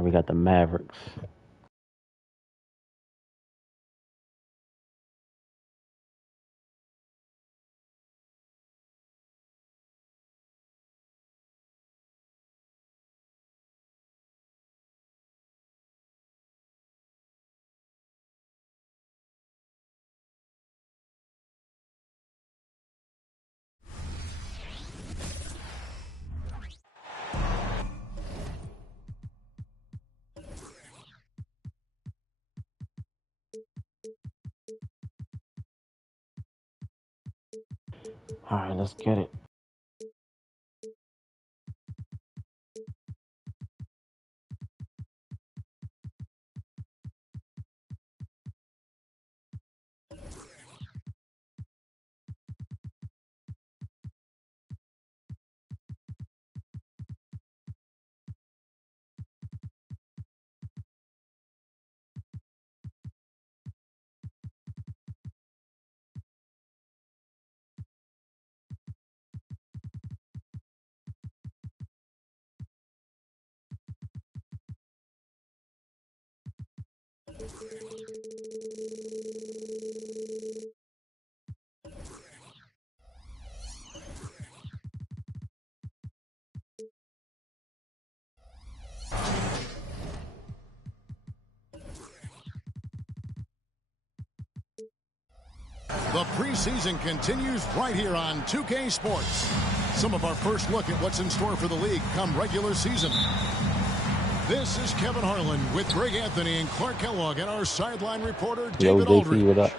We got the Mavericks. All right, let's get it. The preseason continues right here on 2K Sports. Some of our first look at what's in store for the league come regular season. This is Kevin Harlan with Greg Anthony and Clark Kellogg and our sideline reporter David Aldridge.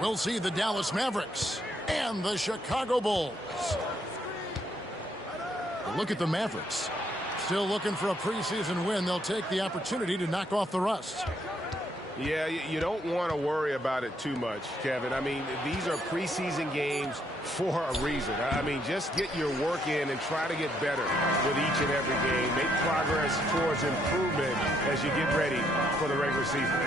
We'll see the Dallas Mavericks and the Chicago Bulls. Look at the Mavericks. Still looking for a preseason win. They'll take the opportunity to knock off the rust. Yeah, you don't want to worry about it too much, Kevin. I mean, these are preseason games for a reason. I mean, just get your work in and try to get better with each and every game. Make progress towards improvement as you get ready for the regular season.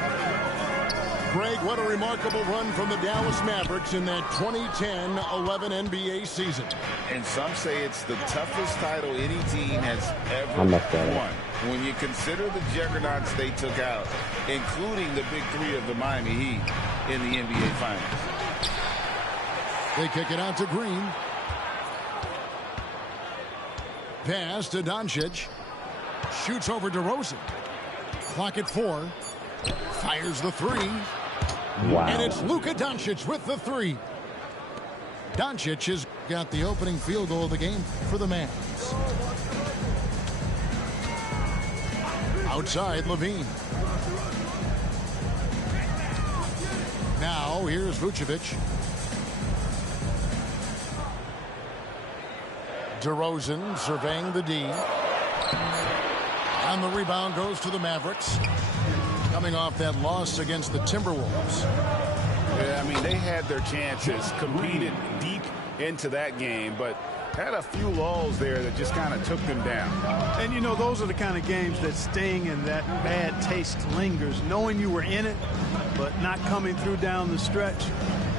Greg, what a remarkable run from the Dallas Mavericks in that 2010-11 NBA season. And some say it's the toughest title any team has ever won. When you consider the juggernauts they took out, including the big three of the Miami Heat in the NBA Finals. They kick it out to Green. Pass to Doncic. Shoots over DeRozan. Clock at 4. Fires the three. Wow. And it's Luka Doncic with the three. Doncic has got the opening field goal of the game for the Mavs. Outside, Levine. Now, here's Vucevic. DeRozan surveying the D. And the rebound goes to the Mavericks. Coming off that loss against the Timberwolves. Yeah, I mean, they had their chances, competed deep into that game, but had a few lulls there that just kind of took them down. And, you know, those are the kind of games that sting and that bad taste lingers. Knowing you were in it, but not coming through down the stretch,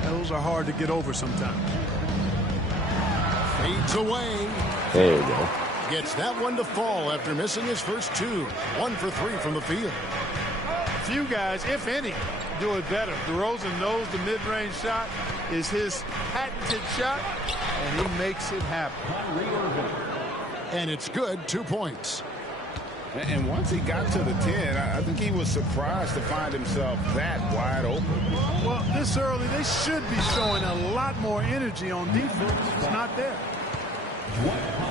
those are hard to get over sometimes. Fades away. There you go. Gets that one to fall after missing his first two. 1 for 3 from the field. Few guys, if any, do it better. DeRozan knows the mid-range shot is his patented shot, and he makes it happen. And it's good, 2 points. And once he got to the 10, I think he was surprised to find himself that wide open. Well, this early, they should be showing a lot more energy on defense. It's not there.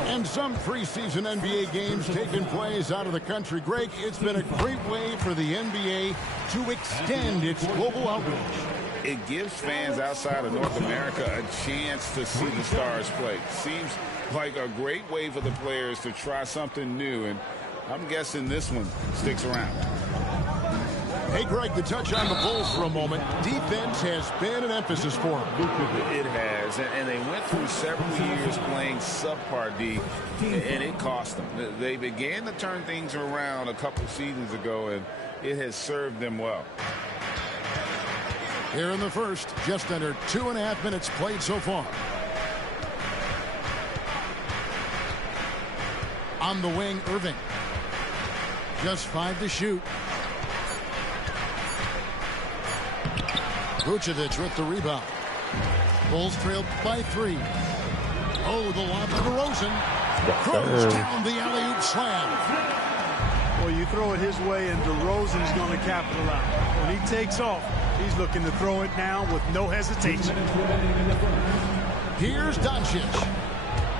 And some preseason NBA games taking place out of the country. Greg, it's been a great way for the NBA to extend its global outreach. It gives fans outside of North America a chance to see the stars play. Seems like a great way for the players to try something new, and I'm guessing this one sticks around. Hey, Greg, to touch on the Bulls for a moment, defense has been an emphasis for them. It has, and they went through several years playing subpar D, and it cost them. They began to turn things around a couple seasons ago, and it has served them well. Here in the first, just under 2.5 minutes played so far. On the wing, Irving. Just 5 to shoot. Vucevic with the rebound. Bulls trailed by 3. Oh, the lob to DeRozan. Throws down the alley-oop slam. Well, you throw it his way, and DeRozan's going to capitalize. When he takes off, he's looking to throw it down with no hesitation. Here's Doncic.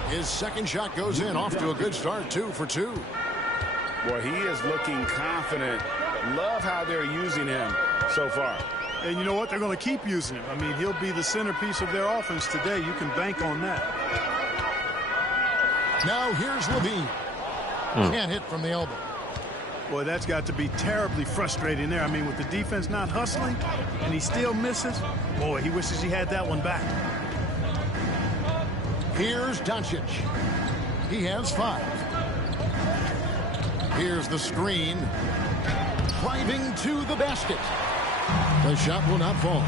His second shot goes in, off to a good start, 2 for 2. Boy, he is looking confident. Love how they're using him so far. And you know what? They're going to keep using him. I mean, he'll be the centerpiece of their offense today. You can bank on that. Now here's LaVine. Can't hit from the elbow. Boy, that's got to be terribly frustrating there. I mean, with the defense not hustling and he still misses, boy, he wishes he had that one back. Here's Doncic. He has 5. Here's the screen. Driving to the basket. The shot will not fall.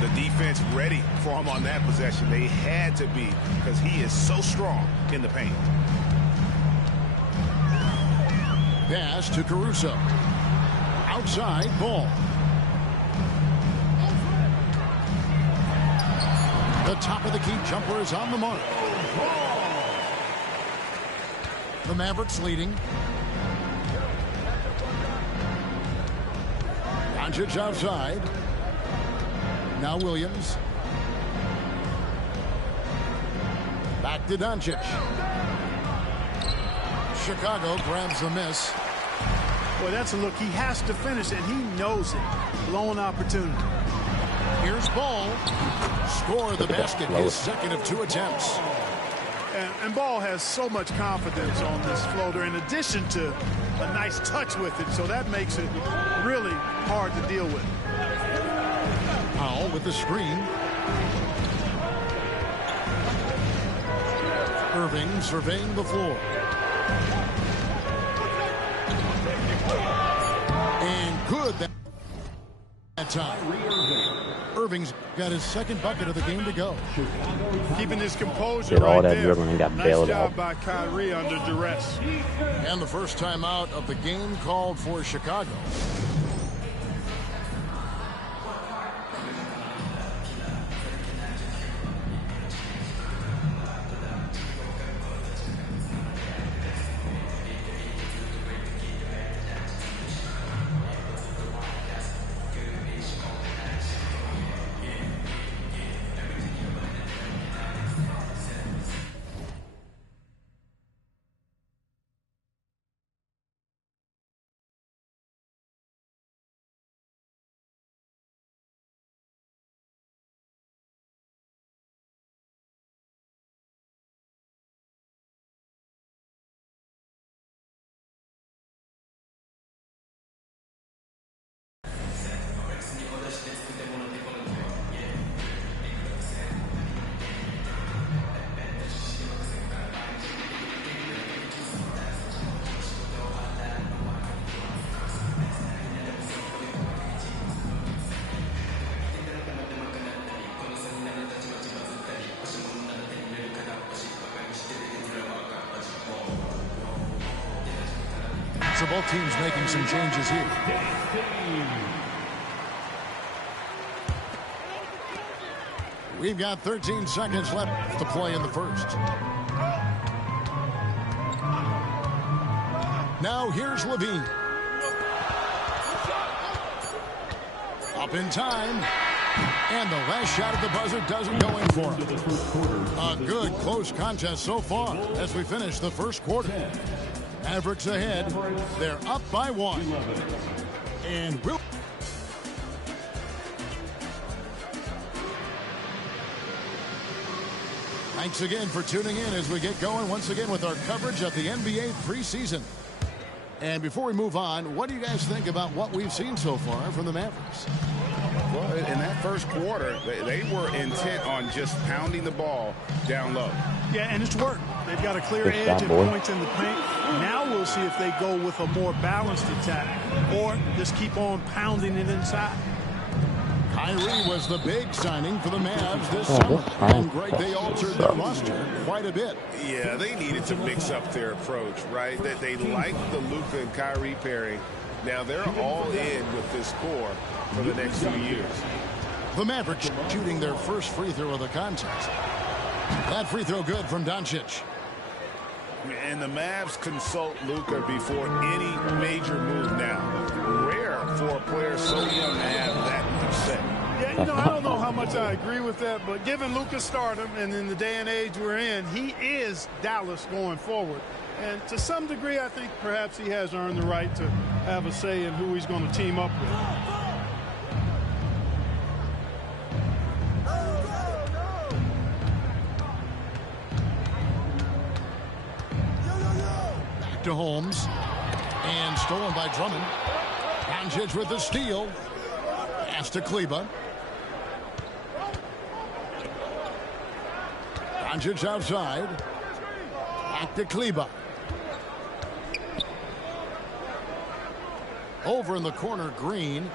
The defense ready for him on that possession. They had to be, because he is so strong in the paint. Pass to Caruso. Outside ball. The top of the key jumper is on the mark. The Mavericks leading. Doncic outside. Now Williams. Back to Doncic. Chicago grabs the miss. Boy, that's a look. He has to finish, and he knows it. Blown opportunity. Here's Ball. Score the basket. His second of 2 attempts. And Ball has so much confidence on this floater, in addition to a nice touch with it, so that makes it really hard to deal with. Powell with the screen. Irving surveying the floor. And good that time. Irving's got his second bucket of the game to go. Keeping his composure Did all right that there. dribbling and got Nice bailed job out. by Kyrie under duress. And the first time out of the game called for Chicago. So both teams making some changes here. We've got 13 seconds left to play in the first. Now here's LaVine. Up in time. And the last shot at the buzzer doesn't go in for him. A good close contest so far as we finish the first quarter. Mavericks ahead. They're up by 1. And will. Thanks again for tuning in as we get going once again with our coverage of the NBA preseason. And before we move on, what do you guys think about what we've seen so far from the Mavericks? Well, in that first quarter, they were intent on just pounding the ball down low. Yeah, and it's worked. They've got a clear Good edge shot, and boy. points in the paint. Now we'll see if they go with a more balanced attack or just keep on pounding it inside. Kyrie was the big signing for the Mavs this summer. And, Greg, they altered their roster quite a bit. Yeah, they needed to mix up their approach, right? That they liked the Luka and Kyrie pairing. Now they're all in with this core for the next few years. The Mavericks shooting their first free throw of the contest. That free throw good from Doncic. And the Mavs consult Luka before any major move now. Rare for a player so young to have that much say. Yeah, you know, I don't know how much I agree with that, but given Luka's stardom and in the day and age we're in, he is Dallas going forward. And to some degree, I think perhaps he has earned the right to have a say in who he's going to team up with. Back to Holmes. And stolen by Drummond. Doncic with the steal. Pass to Kleber. Doncic outside. Back to Kleber. Over in the corner, Green.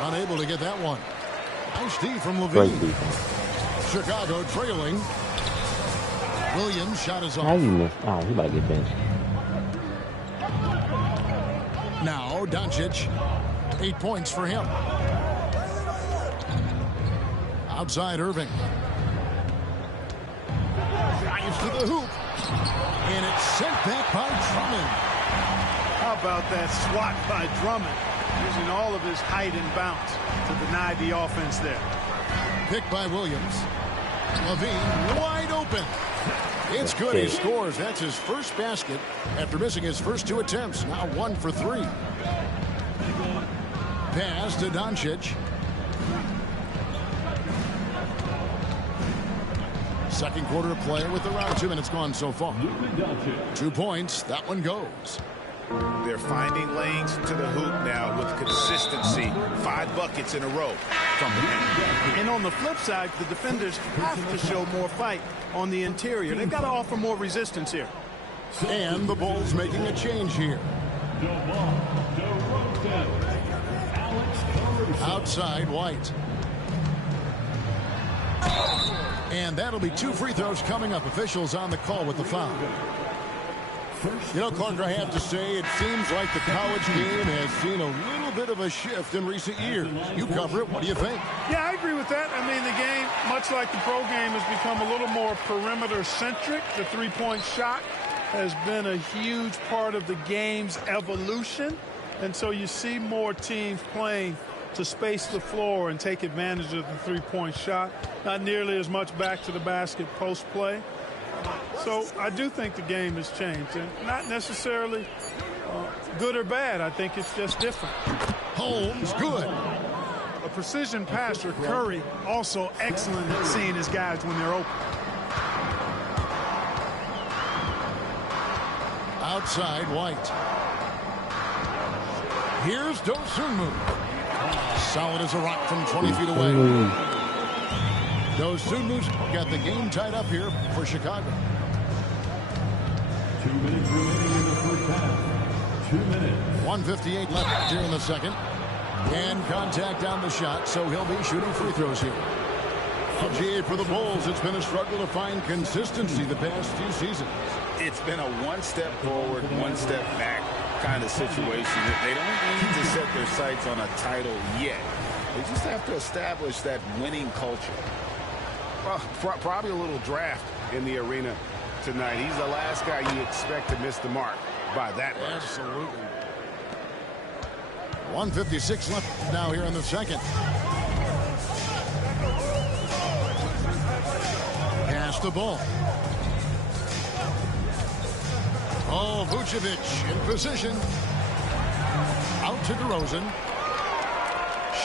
Unable to get that one. Nice D from Levine. Chicago trailing. Williams shot is off. How you miss? Oh, he about to get benched. Now Doncic. 8 points for him. Outside Irving. Drives to the hoop. And it's sent back by Drummond. How about that swat by Drummond, using all of his height and bounce to deny the offense there. Picked by Williams. Levine wide open. It's good. He scores. That's his first basket after missing his first 2 attempts. Now 1 for 3. Pass to Doncic. Second quarter of play with around 2 minutes gone so far. 2 points. That one goes. They're finding lanes to the hoop now with consistency. 5 buckets in a row from the paint. And on the flip side, the defenders have to show more fight on the interior. They've got to offer more resistance here. And the Bulls making a change here. Outside White. And that'll be 2 free throws coming up. Officials on the call with the foul. You know, Clark, I have to say, it seems like the college game has seen a little bit of a shift in recent years. You cover it. What do you think? Yeah, I agree with that. I mean, the game, much like the pro game, has become a little more perimeter-centric. The three-point shot has been a huge part of the game's evolution. And so you see more teams playing to space the floor and take advantage of the three-point shot. Not nearly as much back to the basket post play. So I do think the game has changed, and not necessarily good or bad. I think it's just different. Holmes, good. A precision passer, Curry, also excellent at seeing his guys when they're open. Outside White. Here's Dosunmu. Solid as a rock from 20 feet away. Dosunmu's got the game tied up here for Chicago. 2 minutes remaining in the first half. 2 minutes. 1:58 left here in the second. And contact on the shot, so he'll be shooting free throws here. GA for the Bulls, it's been a struggle to find consistency the past few seasons. It's been a 1 step forward, 1 step back kind of situation. They don't need to set their sights on a title yet. They just have to establish that winning culture. Well, probably a little draft in the arena tonight. He's the last guy you expect to miss the mark by that much. Absolutely. 1:56 left now here in the second. Pass the ball. Oh, Vucevic in position. Out to DeRozan.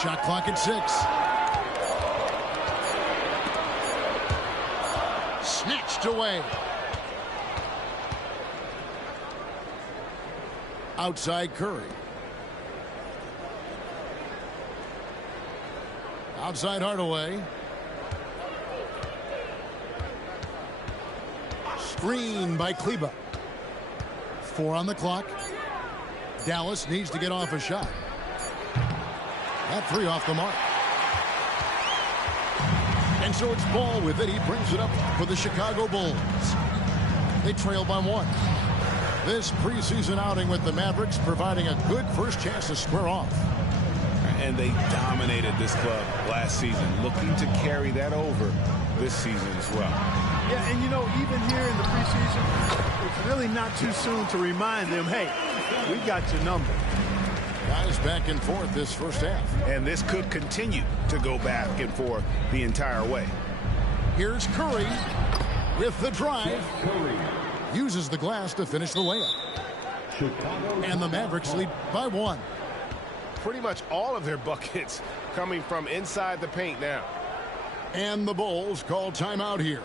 Shot clock at 6. Snatched away. Outside Curry. Outside Hardaway. Screen by Kleber. 4 on the clock. Dallas needs to get off a shot. That three off the mark. And so it's Ball with it. He brings it up for the Chicago Bulls. They trail by 1. This preseason outing with the Mavericks providing a good first chance to square off. And they dominated this club last season, looking to carry that over this season as well. Yeah, and you know, even here in the preseason, it's really not too soon to remind them, hey, we got your number. Guys back and forth this first half. And this could continue to go back and forth the entire way. Here's Curry with the drive. Uses the glass to finish the layup. And the Mavericks lead by 1. Pretty much all of their buckets coming from inside the paint now. And the Bulls call timeout here.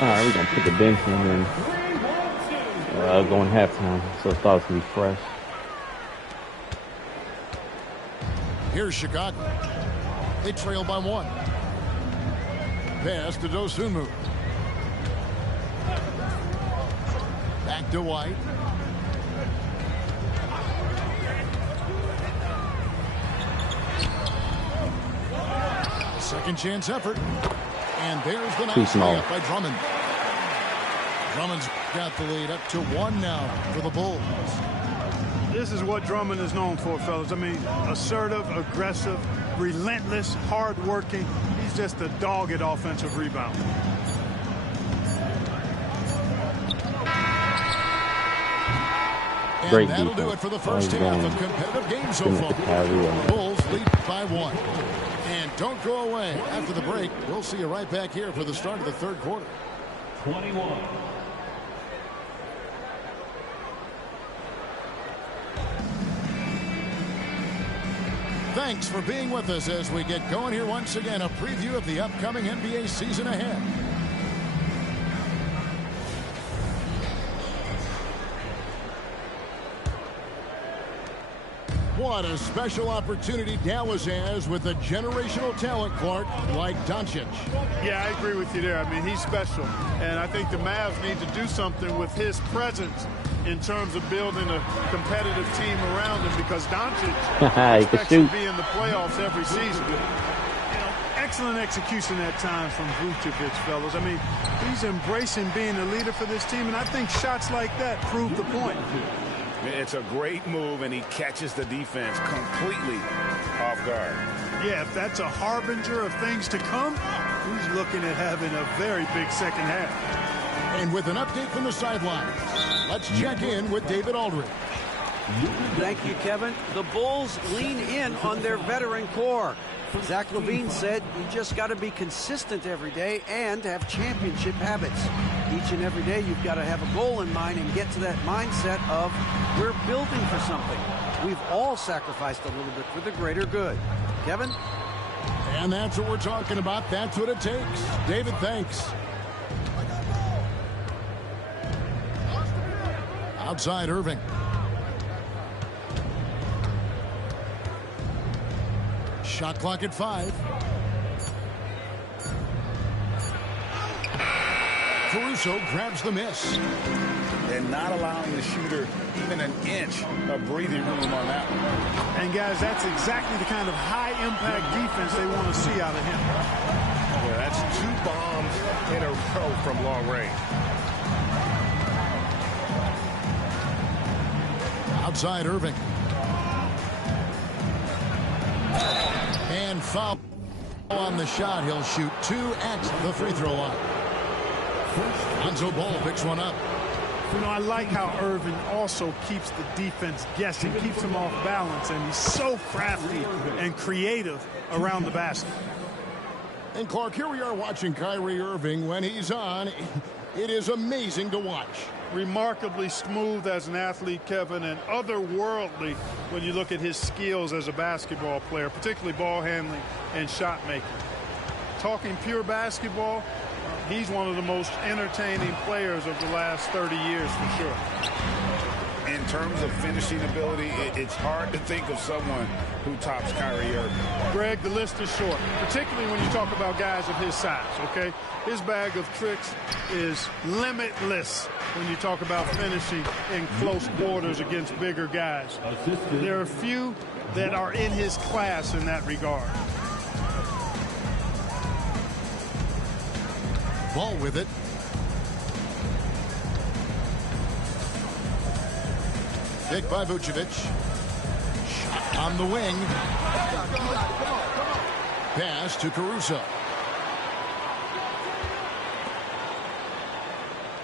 All right, we're going to put the bench in and going halftime. So I thought it was going to be fresh. Here's Chicago. They trail by 1. Pass to Dosunmu. Back to White. Second chance effort. And there's the nice layup by Drummond. Drummond's got the lead up to 1 now for the Bulls. This is what Drummond is known for, fellas. I mean, assertive, aggressive, relentless, hard-working. He's just a dogged offensive rebound. And Great that'll defense. do it for the first half of competitive games so far. The Bulls lead by 1. And don't go away. After the break, we'll see you right back here for the start of the third quarter. 21. Thanks for being with us as we get going here once again. A preview of the upcoming NBA season ahead. What a special opportunity Dallas has with a generational talent, Clark, like Doncic. Yeah, I agree with you there. I mean, he's special. And I think the Mavs need to do something with his presence in terms of building a competitive team around him, because Doncic expects to be in the playoffs every season. You know, excellent execution at times from Vucevic, fellas. I mean, he's embracing being a leader for this team, and I think shots like that prove the point. It's a great move, and he catches the defense completely off guard. Yeah, if that's a harbinger of things to come, he's looking at having a very big second half. And with an update from the sidelines, let's check in with David Aldridge. Thank you, Kevin. The Bulls lean in on their veteran core. Zach LaVine said you just got to be consistent every day and have championship habits. Each and every day you've got to have a goal in mind and get to that mindset of we're building for something. We've all sacrificed a little bit for the greater good. Kevin? And that's what we're talking about. That's what it takes. David, thanks. Outside Irving. Shot clock at 5. Caruso grabs the miss. and not allowing the shooter even an inch of breathing room on that one. And, guys, that's exactly the kind of high-impact defense they want to see out of him. Yeah, that's 2 bombs in a row from long range. Outside Irving. And foul on the shot. He'll shoot 2 at the free throw line. Lonzo Ball picks one up. You know, I like how Irving also keeps the defense guessing, keeps them off balance, and he's so crafty and creative around the basket. And Clark, here we are watching Kyrie Irving. When he's on, it is amazing to watch. Remarkably smooth as an athlete, Kevin, and otherworldly when you look at his skills as a basketball player, particularly ball handling and shot making. Talking pure basketball, he's one of the most entertaining players of the last 30 years for sure. In terms of finishing ability, it's hard to think of someone who tops Kyrie Irving. Greg, the list is short, particularly when you talk about guys of his size, okay? His bag of tricks is limitless when you talk about finishing in close quarters against bigger guys. There are few that are in his class in that regard. Ball with it. Pick by Vucevic. Shot on the wing. Pass to Caruso.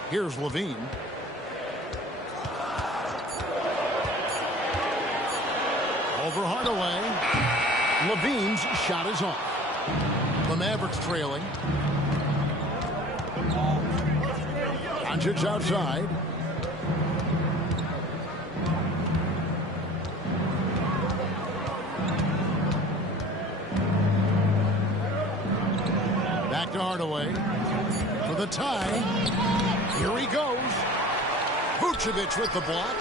Here's Levine. Over Hardaway. Levine's shot is off. The Mavericks trailing. Doncic outside. Back to Hardaway for the tie. Here he goes. Vucevic with the block.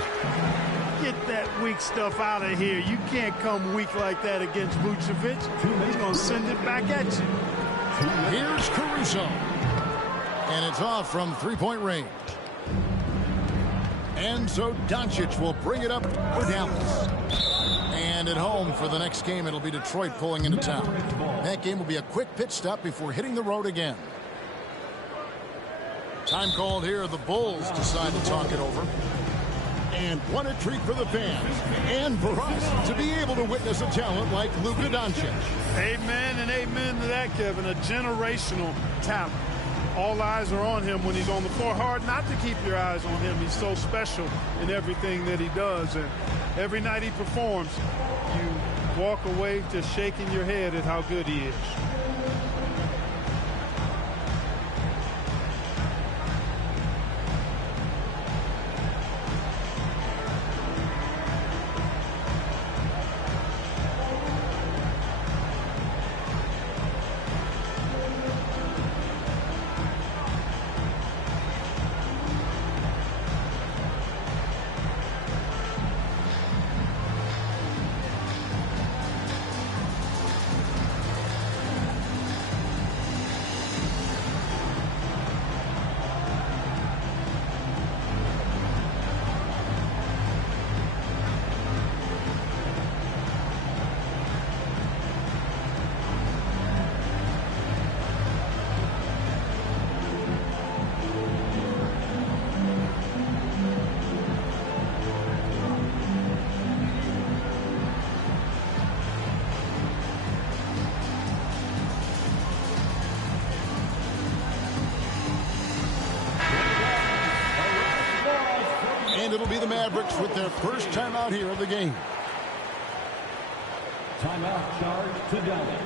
Get that weak stuff out of here. You can't come weak like that against Vucevic. He's going to send it back at you. Here's Caruso. And it's off from three-point range. And so Doncic will bring it up for Dallas. And at home for the next game, it'll be Detroit pulling into town. That game will be a quick pit stop before hitting the road again. Time called here. The Bulls decide to talk it over. And what a treat for the fans and for us to be able to witness a talent like Luka Doncic. Amen and amen to that, Kevin. A generational talent. All eyes are on him when he's on the floor. Hard not to keep your eyes on him. He's so special in everything that he does. And every night he performs, you walk away just shaking your head at how good he is. And it'll be the Mavericks with their first timeout here of the game. Timeout charge to Dallas.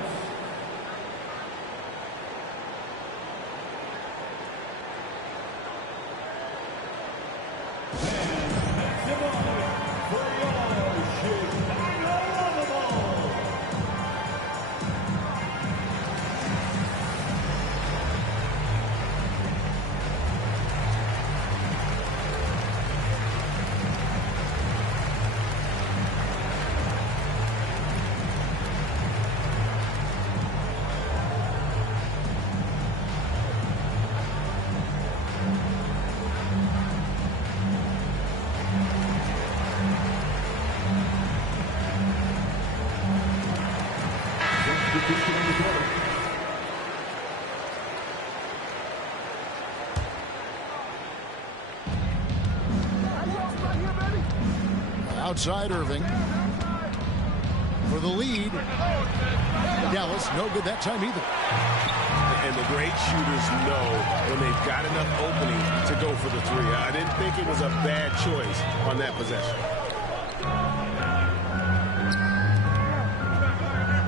Outside Irving. For the lead. Dallas, no good that time either. And the great shooters know when they've got enough opening to go for the three. I didn't think it was a bad choice on that possession.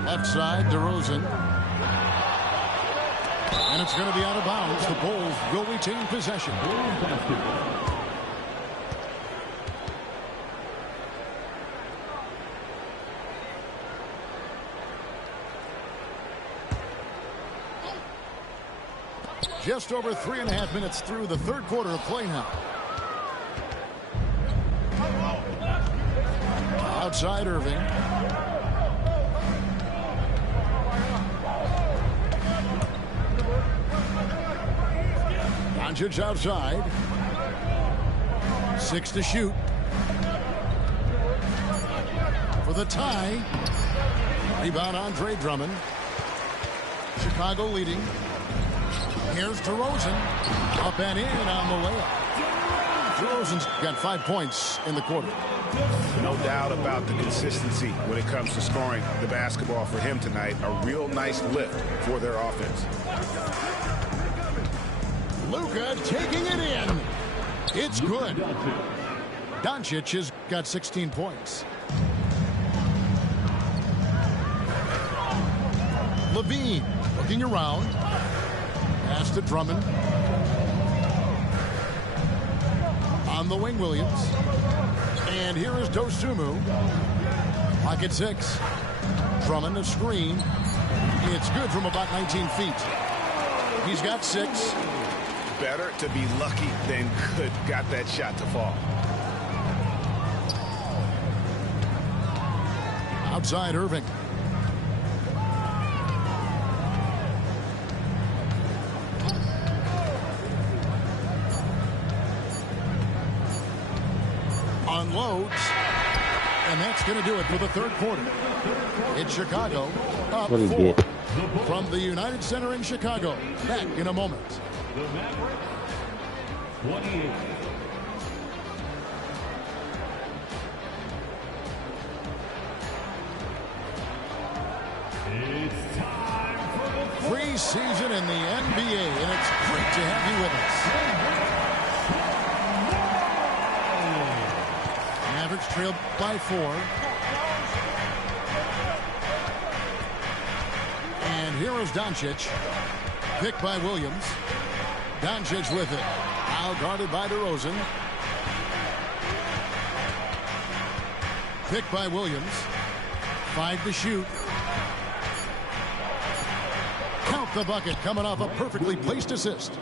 Left side, DeRozan. And it's going to be out of bounds. The Bulls will retain possession. Just over 3.5 minutes through the third quarter of play now. Outside Irving. Doncic outside. 6 to shoot. For the tie. Rebound Andre Drummond. Chicago leading. Here's DeRozan. Up and in on the layup. DeRozan's got 5 points in the quarter. No doubt about the consistency when it comes to scoring the basketball for him tonight. A real nice lift for their offense. Luka taking it in. It's good. Doncic has got 16 points. Levine looking around. Pass to Drummond. On the wing, Williams. And here is Dosunmu. Pocket 6. Drummond a screen. It's good from about 19 feet. He's got 6. Better to be lucky than good. Got that shot to fall. Outside Irving. Unloads. And that's going to do it for the third quarter. It's Chicago up 4 from the United Center in Chicago. Back in a moment. The Mavericks, 28. It's time for the preseason in the NBA, and it's great to have you with us. Mavericks trailed by 4. And here is Doncic. Picked by Williams. Doncic with it. Now guarded by DeRozan. Picked by Williams. 5 to shoot. Count the bucket coming off a perfectly placed assist.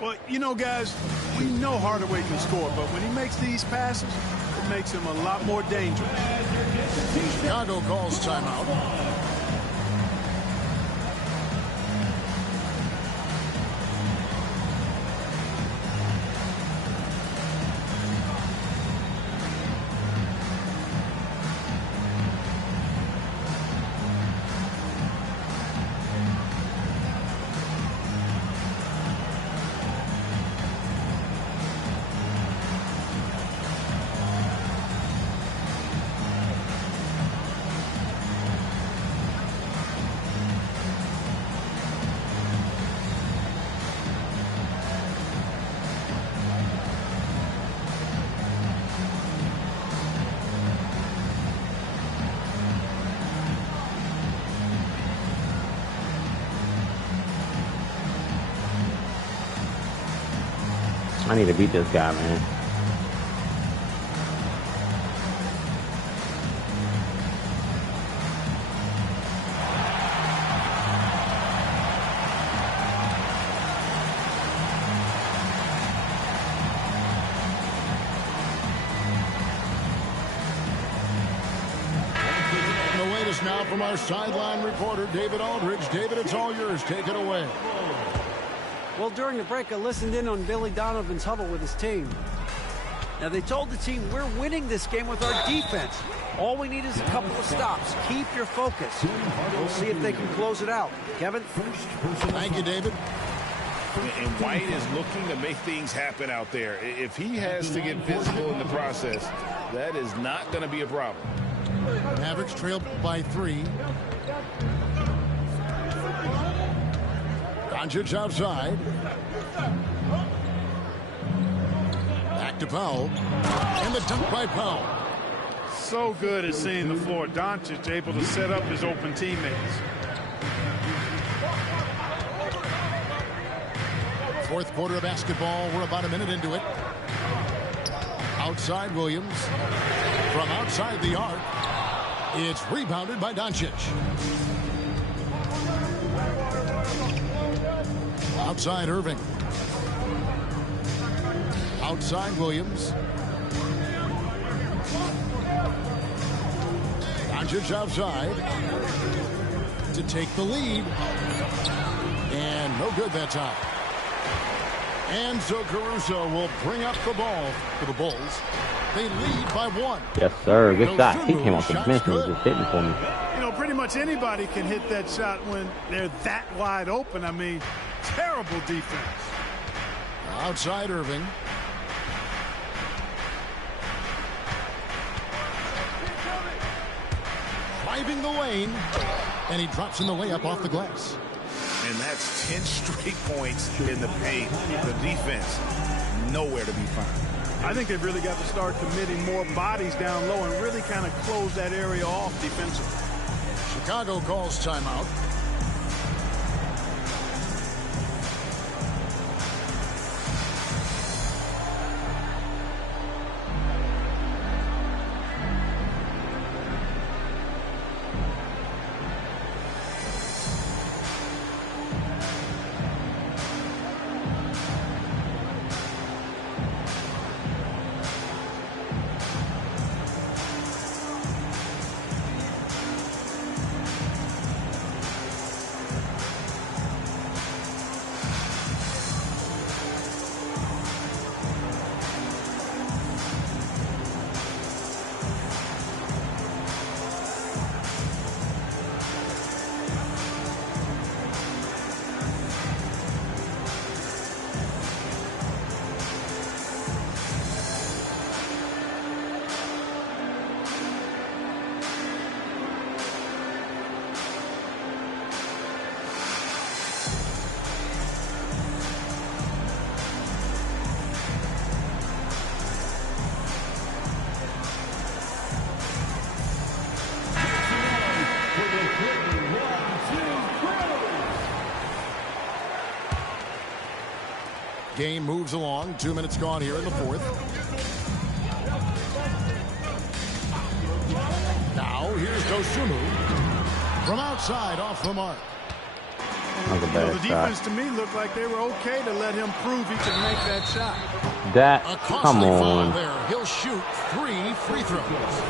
Well, you know, guys, we know Hardaway can score, but when he makes these passes, it makes him a lot more dangerous. Chicago calls timeout. I need to beat this guy, man. The latest now from our sideline reporter, David Aldridge. David, it's all yours. Take it away. Well, during the break, I listened in on Billy Donovan's huddle with his team. Now, they told the team, we're winning this game with our defense. All we need is a couple of stops. Keep your focus. We'll see if they can close it out. Kevin? Thank you, David. And White is looking to make things happen out there. If he has to get physical in the process, that is not going to be a problem. Mavericks trail by 3. Doncic outside. Back to Powell. And the dunk by Powell. So good at seeing the floor. Doncic able to set up his open teammates. Fourth quarter of basketball. We're about a minute into it. Outside Williams. From outside the arc. It's rebounded by Doncic. Outside Irving. Outside Williams. Doncic outside to take the lead. And no good that time. And so Caruso will bring up the ball for the Bulls. They lead by 1. Yes, sir. Good shot. He came off the bench and was just hitting for me. You know, pretty much anybody can hit that shot when they're that wide open. I mean, terrible defense. Outside Irving. Driving the lane. And he drops in the layup off the glass. And that's 10 straight points in the paint. The defense, nowhere to be found. I think they've really got to start committing more bodies down low and really kind of close that area off defensively. Chicago calls timeout. Game moves along. 2 minutes gone here in the fourth. Now here's Dosunmu from outside off the mark. The defense to me looked like they were okay to let him prove he could make that shot. Come on. There. He'll shoot 3 free throws.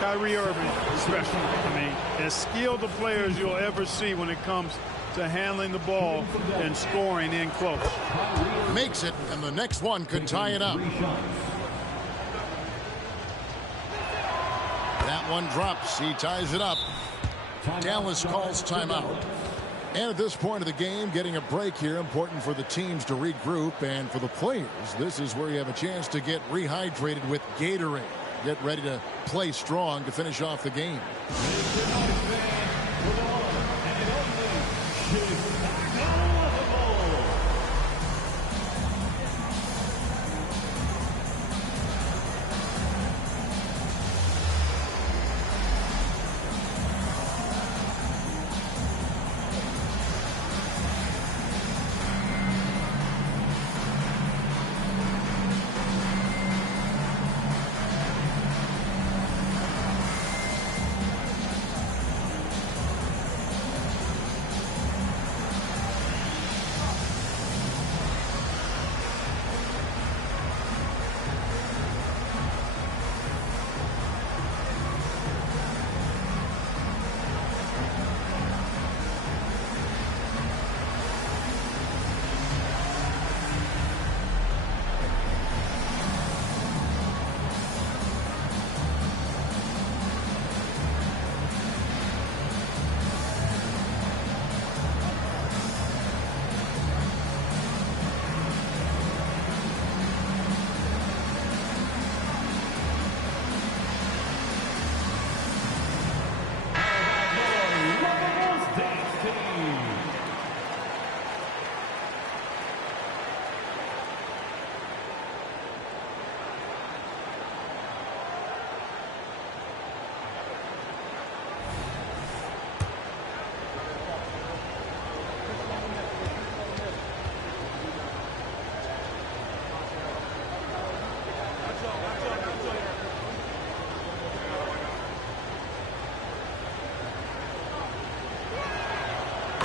Kyrie Irving, especially. I mean, as skilled a player as you'll ever see when it comes to handling the ball and scoring in close. Makes it, and the next one could tie it up. That one drops. He ties it up. Dallas calls timeout. And at this point of the game, getting a break here, important for the teams to regroup, and for the players, this is where you have a chance to get rehydrated with Gatorade. Get ready to play strong to finish off the game.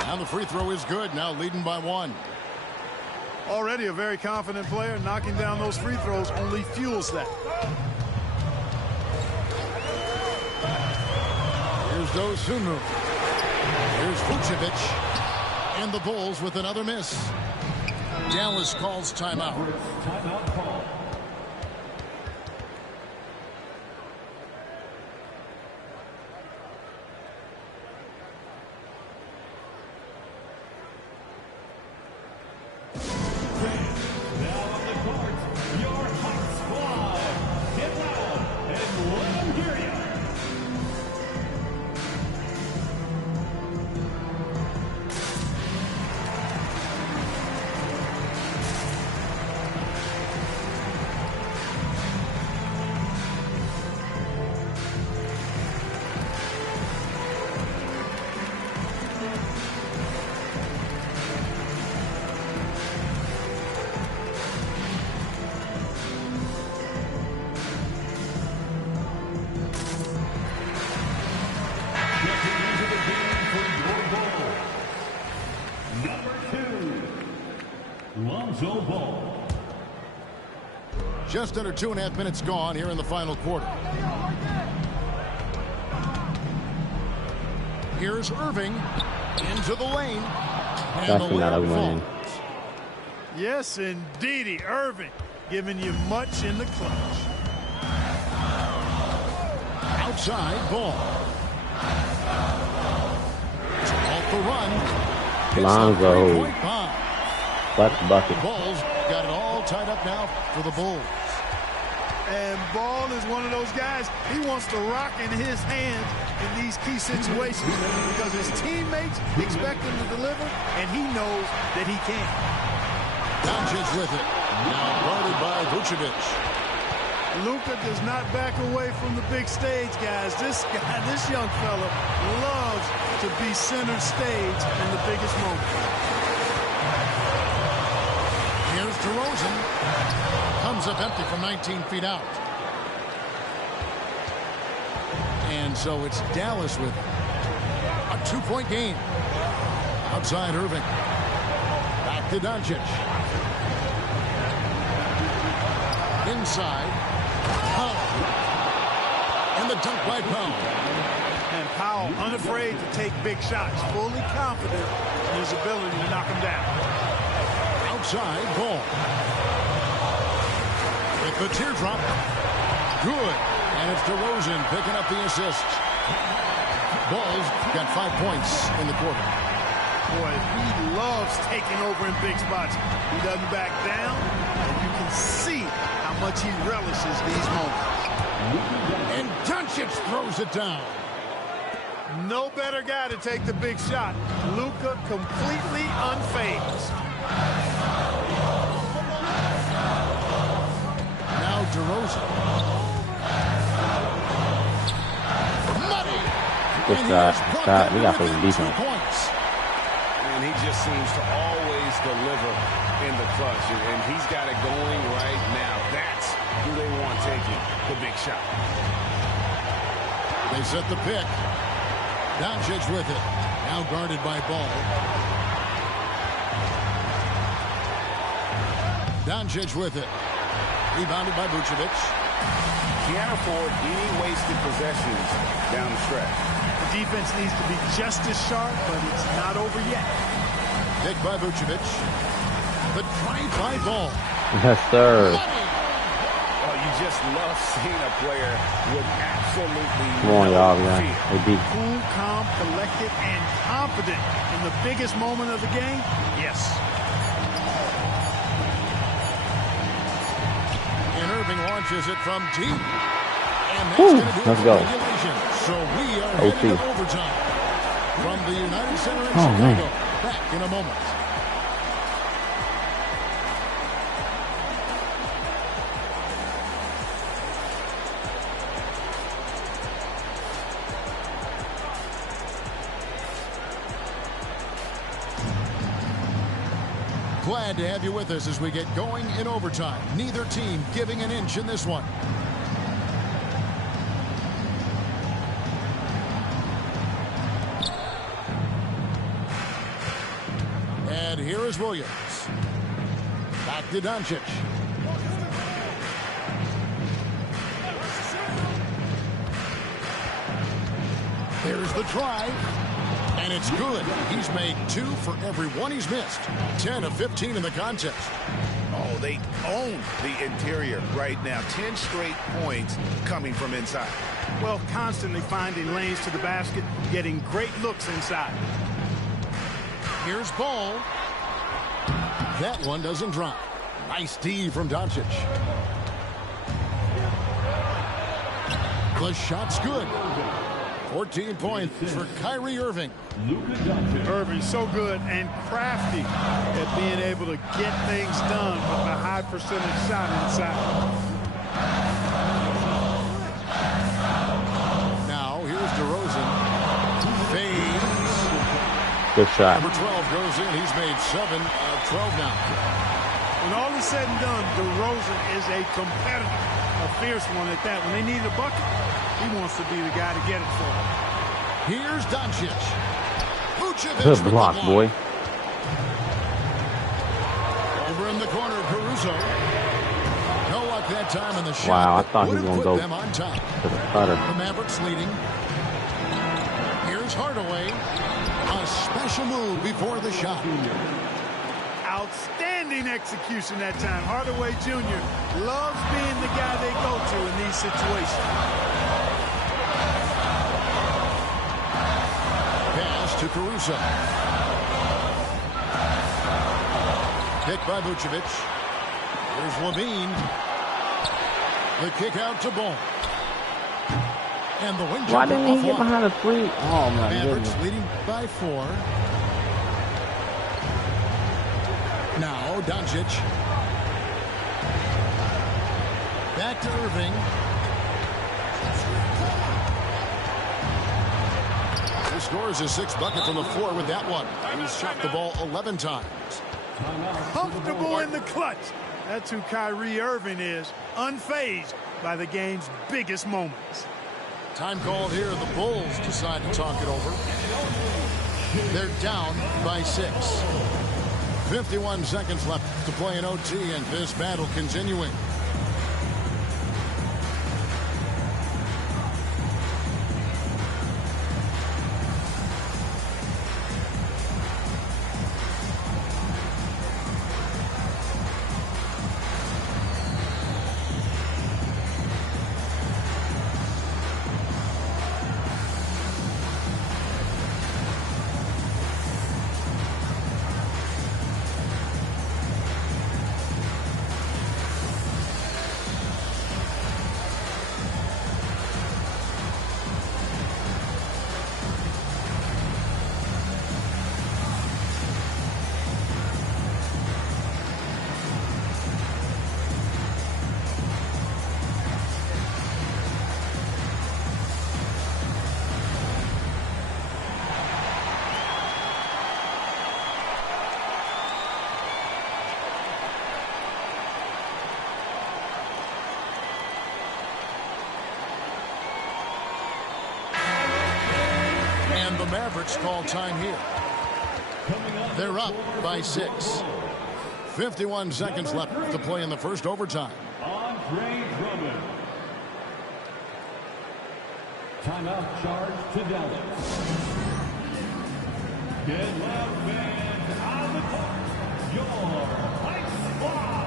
And the free throw is good. Now leading by 1. Already a very confident player. Knocking down those free throws only fuels that. Here's Dosunmu. Here's Vucevic. And the Bulls with another miss. Dallas calls timeout. Timeout call. Lonzo Ball. Just under 2.5 minutes gone here in the final quarter. Here's Irving into the lane. And the layup falls. Yes, indeedy. Irving giving you much in the clutch. Outside Ball. Off the run. Lonzo. Butt bucket. Ball's got it all tied up now for the Bulls. And Ball is one of those guys, he wants the rock in his hand in these key situations because his teammates expect him to deliver, and he knows that he can. Doncic with it. Now guarded by Vucevic. Luka does not back away from the big stage, guys. This young fella loves to be center stage in the biggest moment. Here's DeRozan. Comes up empty from 19 feet out. And so it's Dallas with a 2-point game. Outside Irving. Back to Doncic. Inside. Powell. And the dunk by Powell. And Powell unafraid to take big shots. Fully confident in his ability to knock him down. Outside Ball. With the teardrop. Good. And it's DeRozan picking up the assist. Ball's got 5 points in the quarter. Boy, he loves taking over in big spots. He doesn't back down, and you can see how much he relishes these moments. And Doncic throws it down. No better guy to take the big shot. Luka completely unfazed. Now DeRozan. Money. Good shot. We got some defense. And he just seems to always deliver in the clutch. And he's got it going right now. That's who they want taking the big shot. They set the pick. Doncic with it. Now guarded by Ball. Doncic with it. Rebounded by Vucevic. Can't afford any wasted possessions down the stretch. The defense needs to be just as sharp, but it's not over yet. Pick by Vucevic. The drive by Ball. Yes, sir. Oh, you just love seeing a player with absolutely Come on, y'all. They beat. Cool, calm, collected, and confident in the biggest moment of the game. Yes. And Irving launches it from deep. And that's going to do it let's for go. regulation. So we are heading to overtime. From the United Center in Chicago. Man. Back in a moment. Glad to have you with us as we get going in overtime. Neither team giving an inch in this one. And here is Williams. Back to Doncic. Here's the drive. And it's good. He's made 2 for every one he's missed. 10 of 15 in the contest. Oh, they own the interior right now. 10 straight points coming from inside. Well, constantly finding lanes to the basket, getting great looks inside. Here's Ball. That one doesn't drop. Nice D from Doncic. The shot's good. 14 points for Kyrie Irving. Irving so good and crafty at being able to get things done with a high percentage shot inside. Now here's DeRozan. Fades. Good shot. Number 12 goes in. He's made 7 of 12 now. When all is said and done, DeRozan is a competitor, a fierce one at that. When they need a bucket, he wants to be the guy to get it for them. Here's Doncic. Vucevic Good block, boy. Over in the corner, Caruso. No luck that time in the shot. Wow, I thought he was going to go them on top. to the cutter. The Mavericks leading. Here's Hardaway. A special move before the shot. Outstanding execution that time. Hardaway Jr. loves being the guy they go to in these situations. Pass to Caruso. Pick by Vucevic. Here's Levine. The kick out to Ball. And the wing Why jumper didn't he get offline. behind a 3? Oh, my Mavericks goodness. leading by 4. Now Doncic. Back to Irving. He scores his 6th bucket from the floor with that one. He's shot the ball 11 times. Comfortable in the clutch. That's who Kyrie Irving is. Unfazed by the game's biggest moments. Time called here. The Bulls decide to talk it over. They're down by 6. 51 seconds left to play in OT, and this battle continuing. The Mavericks call time here. They're up by 6. 51 seconds left to play in the first overtime. Andre Drummond. Timeout charge to Dallas. Get loud, fans. On the clock, your Ice Squad.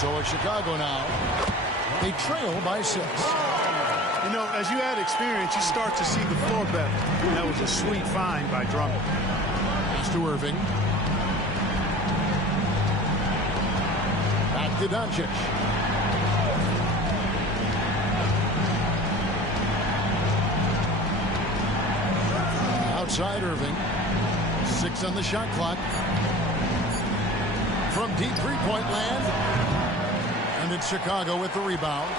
So it's Chicago now. They trail by 6. You know, as you add experience, you start to see the floor better. And that was a sweet find by Drummond. Pass to Irving. Back to Doncic. Outside Irving. 6 on the shot clock. From deep three-point land. And it's Chicago with the rebound.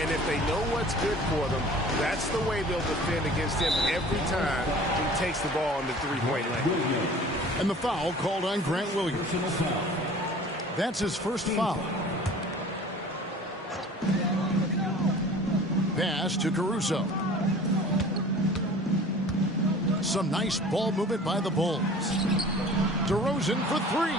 And if they know what's good for them, that's the way they'll defend against him every time he takes the ball on the three-point line. And the foul called on Grant Williams. That's his first foul. Pass to Caruso. Some nice ball movement by the Bulls. DeRozan for 3.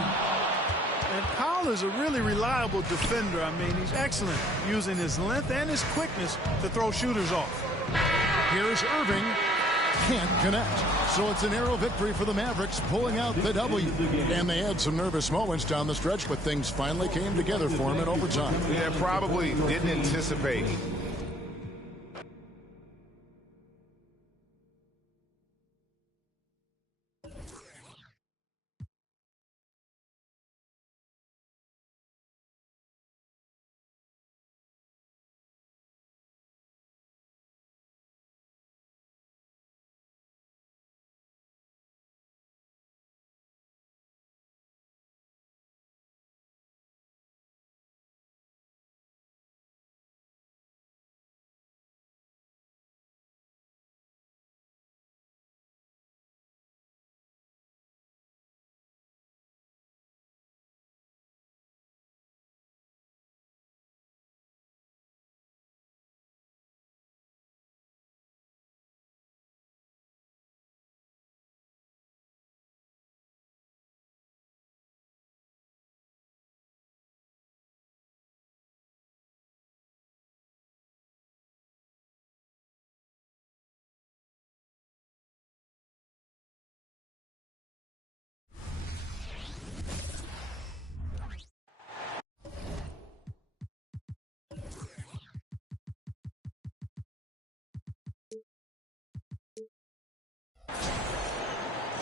And Powell is a really reliable defender. I mean, he's excellent using his length and his quickness to throw shooters off. Here's Irving. Can't connect. So it's a narrow victory for the Mavericks, pulling out the W. And they had some nervous moments down the stretch, but things finally came together for them in overtime. Yeah, probably didn't anticipate.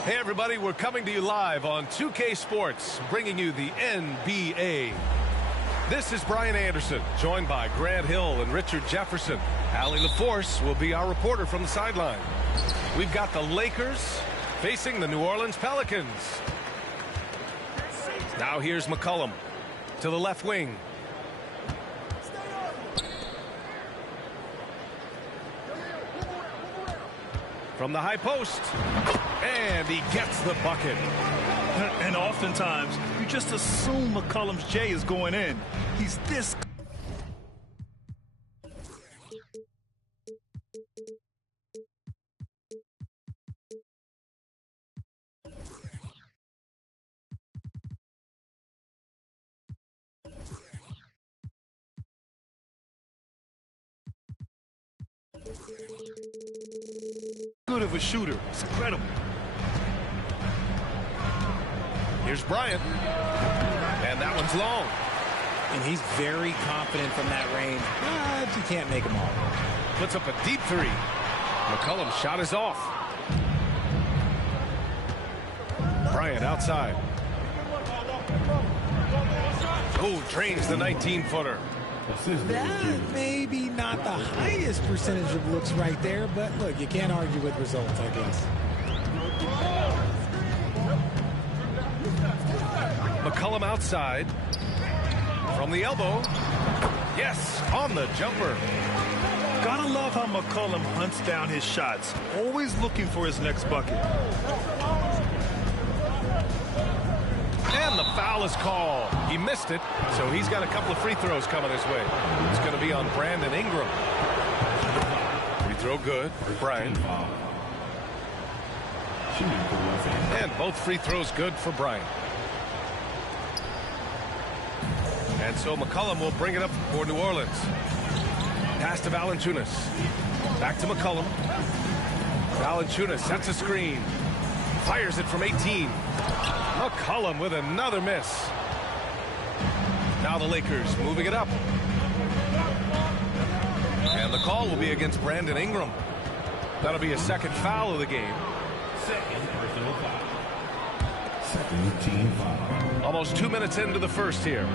Hey everybody, we're coming to you live on 2K Sports, bringing you the NBA. This is Brian Anderson, joined by Grant Hill and Richard Jefferson. Allie LaForce will be our reporter from the sideline. We've got the Lakers facing the New Orleans Pelicans. Now here's McCollum to the left wing. From the high post. And he gets the bucket. And oftentimes, you just assume McCollum's J is going in. He's this. Good of a shooter. It's incredible. Here's Bryant. And that one's long. And he's very confident from that range, but you can't make him all. Puts up a deep three. McCollum's shot is off. Bryant outside. Oh, drains the 19-footer. That may be not the highest percentage of looks right there, but look, you can't argue with results, I guess. McCollum outside. From the elbow. Yes, on the jumper. Gotta love how McCollum hunts down his shots, always looking for his next bucket. And the foul is called. He missed it, so he's got a couple of free throws coming his way. It's going to be on Brandon Ingram. Free throw good for Bryant. And both free throws good for Bryant. And so McCollum will bring it up for New Orleans. Pass to Valanciunas. Back to McCollum. Valanciunas sets a screen. Fires it from 18. McCollum with another miss. Now the Lakers moving it up. And the call will be against Brandon Ingram. That'll be a second foul of the game. Second personal foul. Second team foul. Almost 2 minutes into the first here.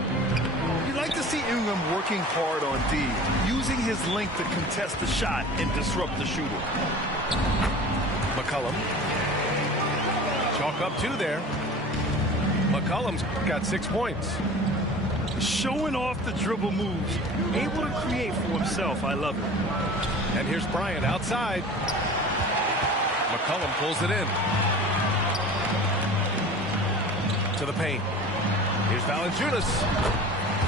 You like to see Ingram working hard on D, using his length to contest the shot and disrupt the shooter. McCollum. Chalk up 2 there. McCollum's got 6 points. Showing off the dribble moves, able to create for himself. I love it. And here's Bryant outside. McCollum pulls it in. To the paint. Here's Valanciunas.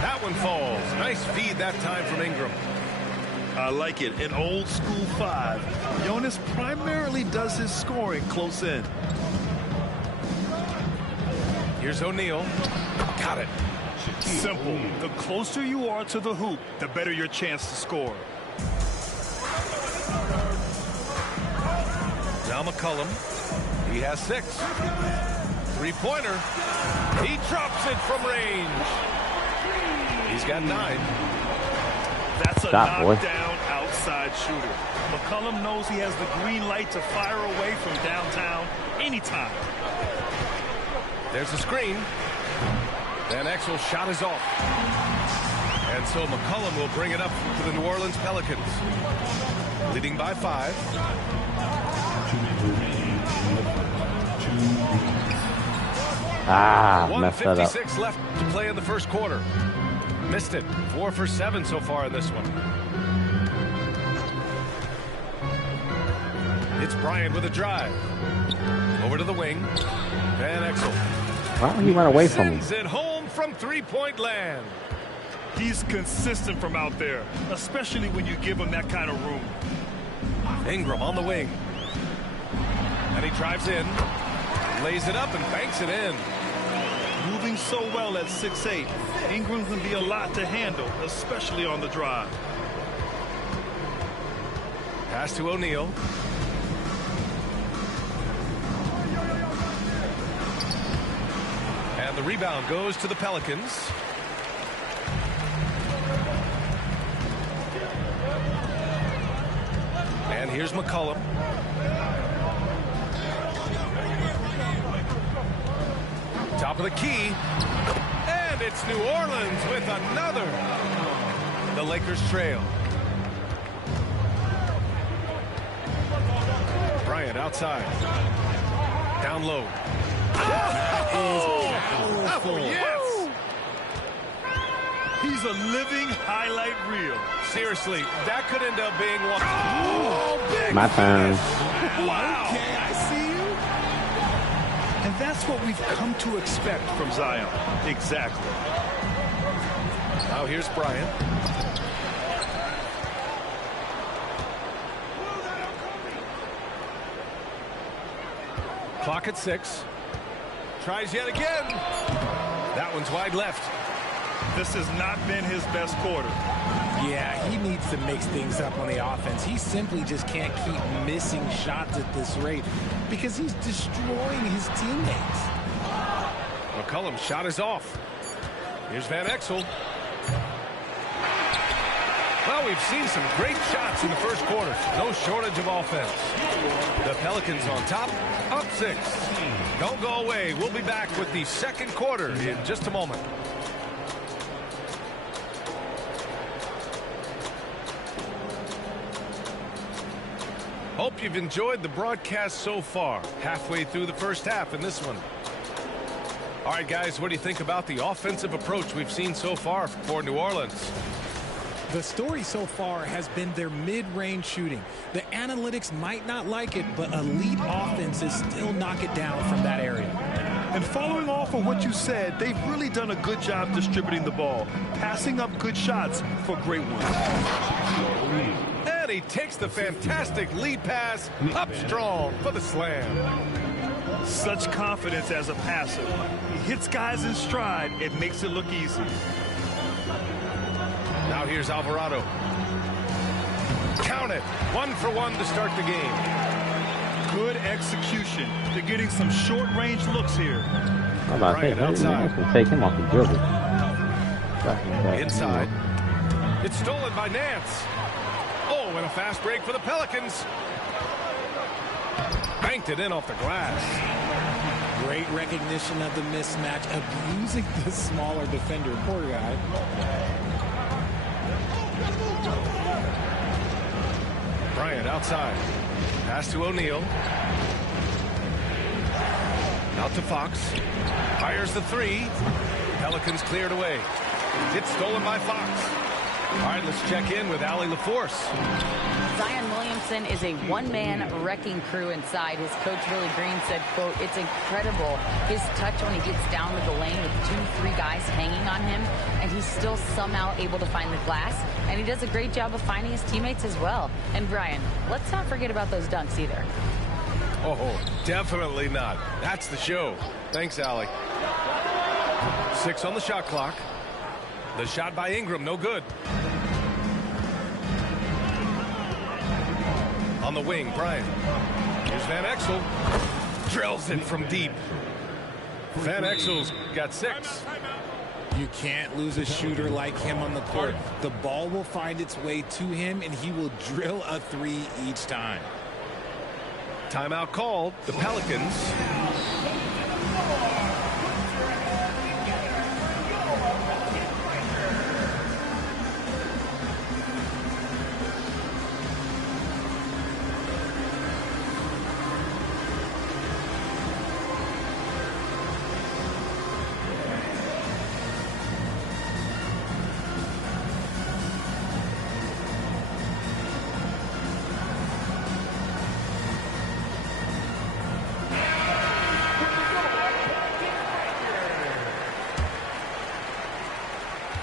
That one falls. Nice feed that time from Ingram. I like it. An old school 5. Jonas primarily does his scoring close in. Here's O'Neal. Got it. Simple. The closer you are to the hoop, the better your chance to score. Now McCollum. He has 6. Three-pointer. He drops it from range. He's got 9. That's a knockdown outside shooter. McCollum knows he has the green light to fire away from downtown anytime. There's a screen. Van Exel's shot is off. And so McCollum will bring it up to the New Orleans Pelicans. Leading by 5. Messed that up. 1:56 left to play in the first quarter. Missed it. 4 for 7 so far in this one. It's Bryant with a drive. Over to the wing. Van Exel. Why don't he run away from him? Sends it home from three-point land. He's consistent from out there, especially when you give him that kind of room. Ingram on the wing. And he drives in. Lays it up and banks it in. Moving so well at 6'8", Ingram can be a lot to handle, especially on the drive. Pass to O'Neal. And the rebound goes to the Pelicans. And here's McCollum. Top of the key. And it's New Orleans with another. The Lakers trail. Bryant outside. Down low. Oh, yes. He's a living highlight reel. Seriously, that could end up being one. Oh, big my turn. Wow. Okay, I see you. And that's what we've come to expect from Zion. Exactly. Now here's Bryant. Clock at 6. Tries yet again. That one's wide left. This has not been his best quarter. Yeah, he needs to mix things up on the offense. He simply just can't keep missing shots at this rate because he's destroying his teammates. McCollum's shot is off. Here's Van Exel. Well, we've seen some great shots in the first quarter. No shortage of offense. The Pelicans on top, up 6. Don't go away. We'll be back with the second quarter in just a moment. Hope you've enjoyed the broadcast so far. Halfway through the first half in this one. All right, guys, what do you think about the offensive approach we've seen so far for New Orleans? The story so far has been their mid-range shooting. The analytics might not like it, but elite offenses still knock it down from that area. And following off of what you said, they've really done a good job distributing the ball, passing up good shots for great ones. And he takes the fantastic lead pass up strong for the slam. Such confidence as a passer. He hits guys in stride. It makes it look easy. Now here's Alvarado. Count it. 1 for 1 to start the game. Good execution. They're getting some short-range looks here. I'm about to say, I can take him off the dribble. Inside. It's stolen by Nance. Oh, and a fast break for the Pelicans. Banked it in off the glass. Great recognition of the mismatch, abusing the smaller defender. Poor guy. Bryant outside. Pass to O'Neal. Out to Fox. Fires the three. Pelicans cleared away. It's stolen by Fox. All right, let's check in with Allie LaForce. Zion Williamson is a one-man wrecking crew inside. His coach, Willie Green, said, quote, "It's incredible his touch when he gets down to the lane with 2-3 guys hanging on him, and he's still somehow able to find the glass. And he does a great job of finding his teammates as well." And Brian, let's not forget about those dunks either. Oh, definitely not. That's the show. Thanks, Allie. 6 on the shot clock. The shot by Ingram, no good. On the wing, Bryant. Here's Van Exel. Drills it from deep. Van Exel's got 6. You can't lose a shooter like him on the court. The ball will find its way to him, and he will drill a 3 each time. Timeout called. The Pelicans.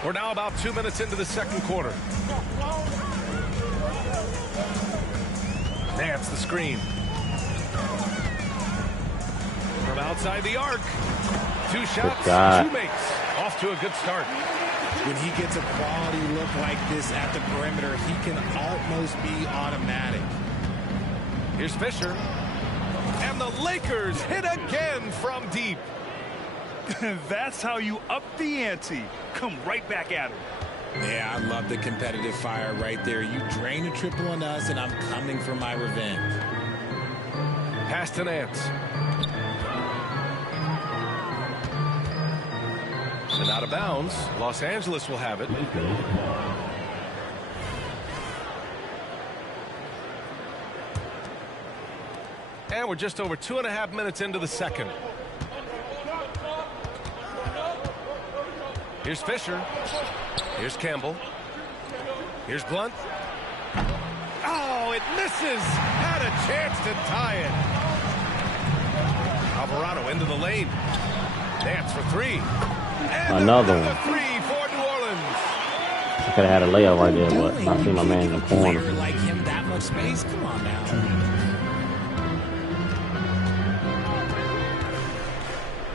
We're now about 2 minutes into the second quarter. Nance the screen. From outside the arc. 2 shots, 2 makes. Off to a good start. When he gets a quality look like this at the perimeter, he can almost be automatic. Here's Fisher. And the Lakers hit again from deep. That's how you up the ante. Come right back at him. Yeah, I love the competitive fire right there. You drain a triple on us, and I'm coming for my revenge. Pass to Nance. And out of bounds. Los Angeles will have it. And we're just over 2.5 minutes into the second. Here's Fisher. Here's Campbell. Here's Blunt. Oh, it misses. Had a chance to tie it. Alvarado into the lane. Nance for 3. And another one. 3 for New Orleans. I could have had a layup right there, but I see my man in the corner. Like him that much space? Come on now.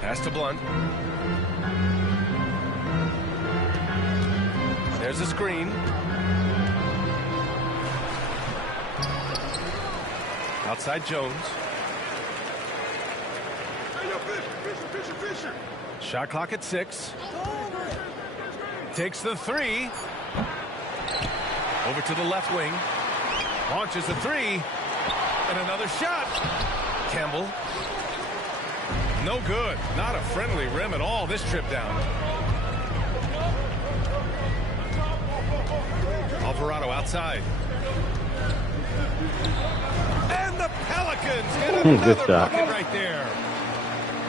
Pass to Blunt. There's a screen. Outside Jones. Shot clock at 6. Takes the 3. Over to the left wing. Launches the 3. And another shot. Campbell. No good. Not a friendly rim at all this trip down. Alvarado outside. And the Pelicans get another bucket right there.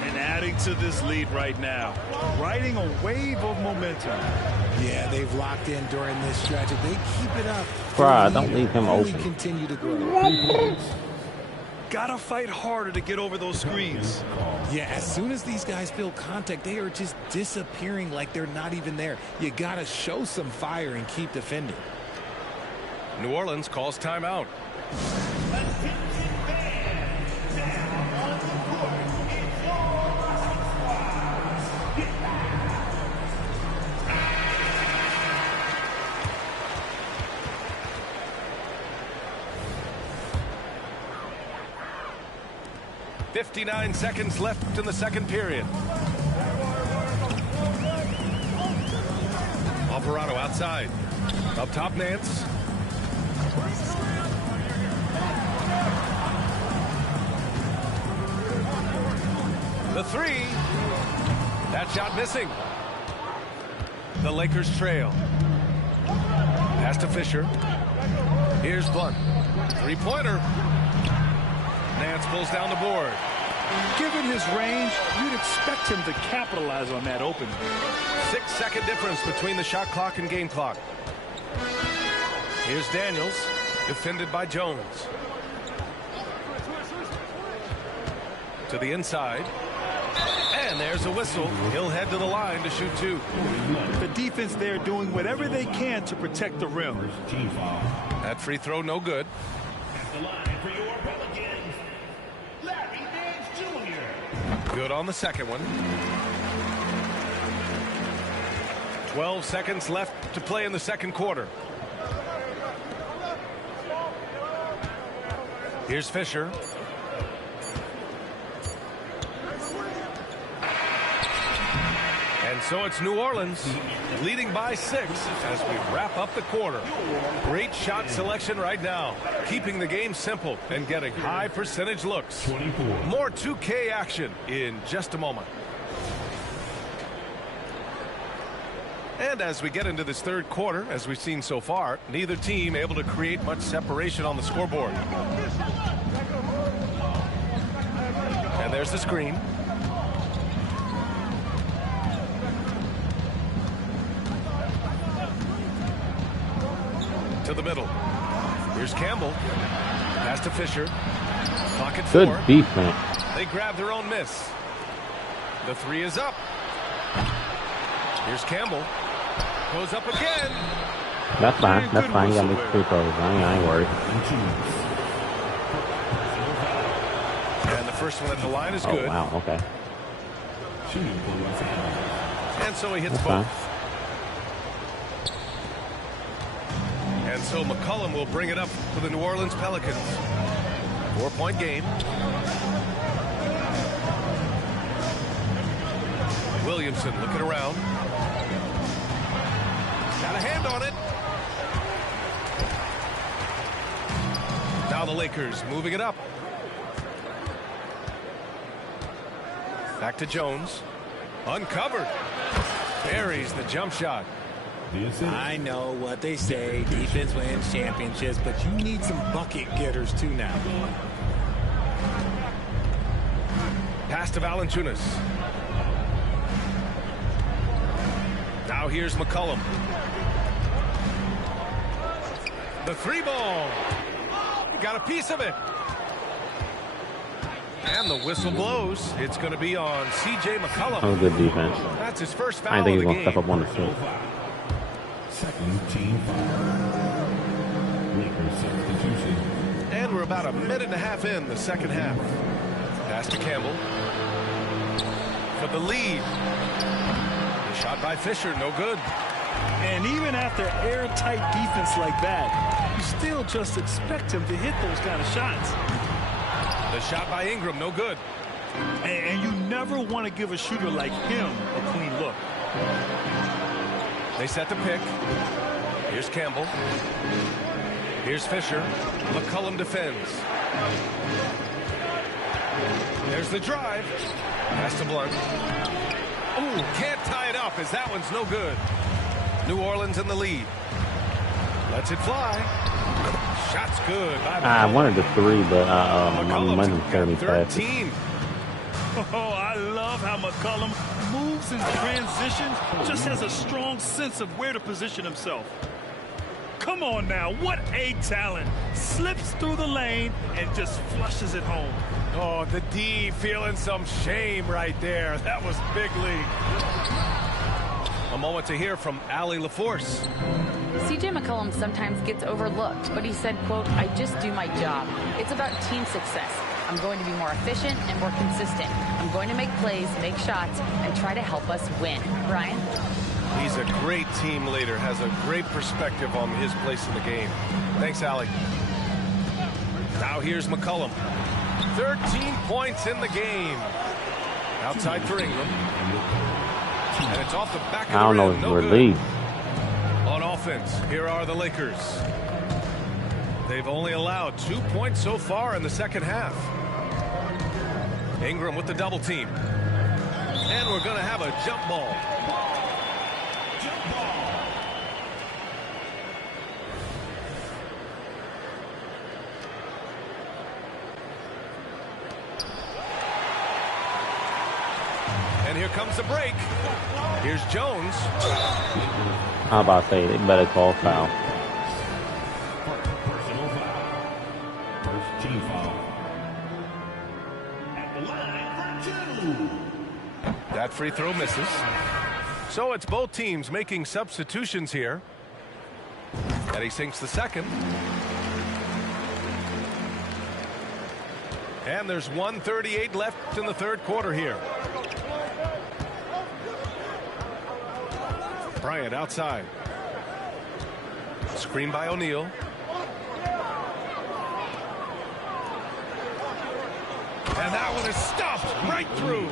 And adding to this lead right now. Riding a wave of momentum. Yeah, they've locked in during this stretch. If they keep it up, Don't leave him open. Continue to grow. Gotta fight harder to get over those screens. Yeah, as soon as these guys feel contact, they are just disappearing like they're not even there. You gotta show some fire and keep defending. New Orleans calls timeout. .59 seconds left in the second period. Alvarado outside. Up top, Nance. The three. That shot missing. The Lakers trail. Pass to Fisher. Here's Blunt. Three-pointer. Nance pulls down the board. Given his range, you'd expect him to capitalize on that opening. 6-second difference between the shot clock and game clock. Here's Daniels, defended by Jones. To the inside. And there's a whistle. He'll head to the line to shoot two. The defense there doing whatever they can to protect the rim. That free throw no good. Good on the second one. 12 seconds left to play in the second quarter. Here's Fisher. And so it's New Orleans leading by 6 as we wrap up the quarter. Great shot selection right now, keeping the game simple and getting high percentage looks. More 2K action in just a moment. And as we get into this third quarter, as we've seen so far, neither team able to create much separation on the scoreboard. And there's the screen. To the middle. Here's Campbell. Pass to Fisher. Pocket Good four. defense. They grab their own miss. The three is up. Here's Campbell. Goes up again. That's fine. That's fine. You got me free throws. I ain't worried. And the first one at the line is Oh, good. wow. Okay. And so he hits That's both. fine. And so McCollum will bring it up for the New Orleans Pelicans. 4-point game. Williamson looking around. Got a hand on it. Now the Lakers moving it up. Back to Jones. Uncovered. Buries the jump shot. I know what they say, defense wins championships, but you need some bucket getters too now. Pass to Valanciunas. Now here's McCollum. The three ball. Got a piece of it. And the whistle blows. It's going to be on C.J. McCollum. Oh, good defense. That's his first foul I think of he's the going to game. step up on the field. Second team foul. Lakers substitution. And we're about a minute and a half in the second half. Pass to Campbell. For the lead. The shot by Fisher, no good. And even after airtight defense like that, you still just expect him to hit those kind of shots. The shot by Ingram, no good. And you never want to give a shooter like him a clean look. They set the pick. Here's Campbell. Here's Fisher. McCollum defends. There's the drive. Pass to Blunt. Ooh, can't tie it up as that one's no good. New Orleans in the lead. Lets it fly. Shot's good. I wanted the three, but my momentum carried me fast. 13. Oh, I love how McCollum moves in transition, just has a strong sense of where to position himself. Come on now, what a talent. Slips through the lane and just flushes it home. Oh, the D feeling some shame right there. That was big lead. A moment to hear from Allie LaForce. C.J. McCollum sometimes gets overlooked, but he said, quote, "I just do my job. It's about team success. I'm going to be more efficient and more consistent. I'm going to make plays, make shots, and try to help us win." Brian? He's a great team leader, has a great perspective on his place in the game. Thanks, Allie. Now here's McCollum. 13 points in the game. Outside for Ingram. And it's off the back of the I don't know rim. if No we're good. lead. On offense, here are the Lakers. They've only allowed 2 points so far in the second half. Ingram with the double team. And we're going to have a jump ball. Jump ball. And here comes the break. Here's Jones. I'm about to say, they better call foul. Personal foul. First team foul. At the line for 2. That free throw misses. So it's both teams making substitutions here. And he sinks the second. And there's 1:38 left in the third quarter here. Bryant outside. Screen by O'Neal. And that one is stuffed right through.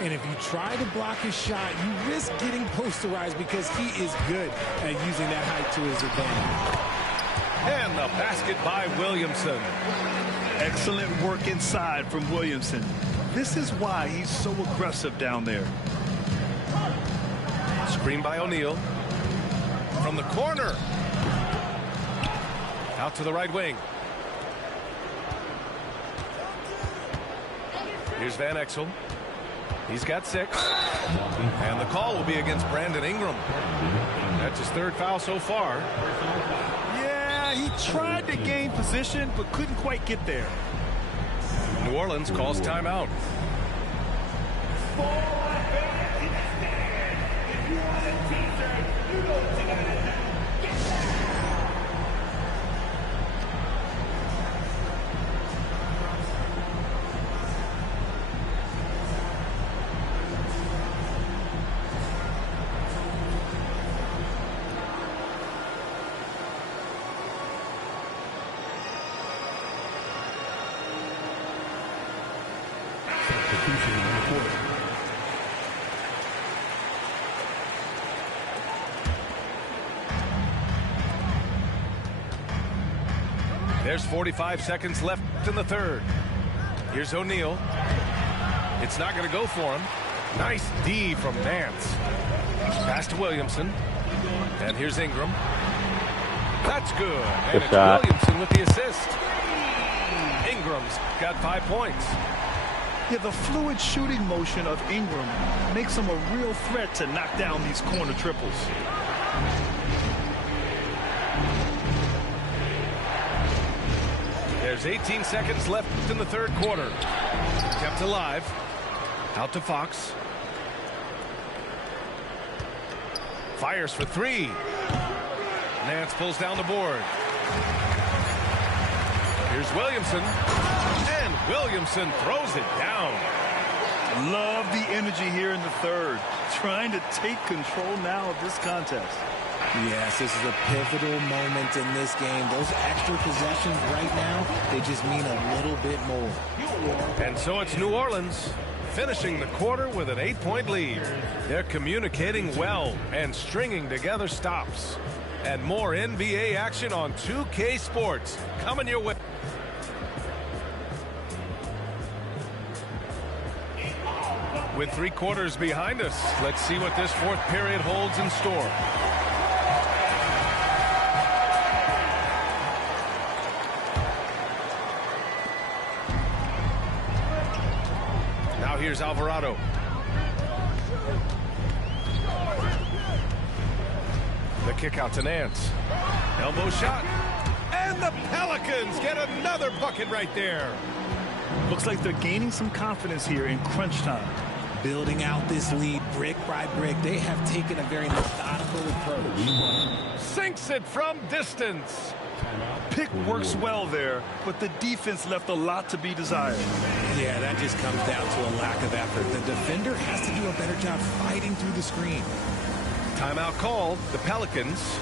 And if you try to block his shot, you risk getting posterized because he is good at using that height to his advantage. And the basket by Williamson. Excellent work inside from Williamson. This is why he's so aggressive down there. Screen by O'Neal. From the corner. Out to the right wing. Here's Van Exel. He's got 6. And the call will be against Brandon Ingram. That's his third foul so far. Yeah, he tried to gain position, but couldn't quite get there. New Orleans calls timeout. There's 45 seconds left in the third. Here's O'Neal. It's not going to go for him. Nice D from Nance. Pass to Williamson. And here's Ingram. That's good. And it's Williamson with the assist. Ingram's got 5 points. Yeah, the fluid shooting motion of Ingram makes him a real threat to knock down these corner triples. There's 18 seconds left in the third quarter. Kept alive. Out to Fox. Fires for 3. Nance pulls down the board. Here's Williamson. And Williamson throws it down. Love the energy here in the third. Trying to take control now of this contest. Yes, this is a pivotal moment in this game. Those extra possessions right now, they just mean a little bit more. And so it's New Orleans finishing the quarter with an 8-point lead. They're communicating well and stringing together stops. And more NBA action on 2K Sports coming your way. With 3 quarters behind us, let's see what this fourth period holds in store. Now here's Alvarado. The kick out to Nance. Elbow shot. And the Pelicans get another bucket right there. Looks like they're gaining some confidence here in crunch time. Building out this lead brick by brick. They have taken a very methodical approach. Sinks it from distance. Pick works well there, but the defense left a lot to be desired. Yeah, that just comes down to a lack of effort. The defender has to do a better job fighting through the screen. Timeout called. The Pelicans.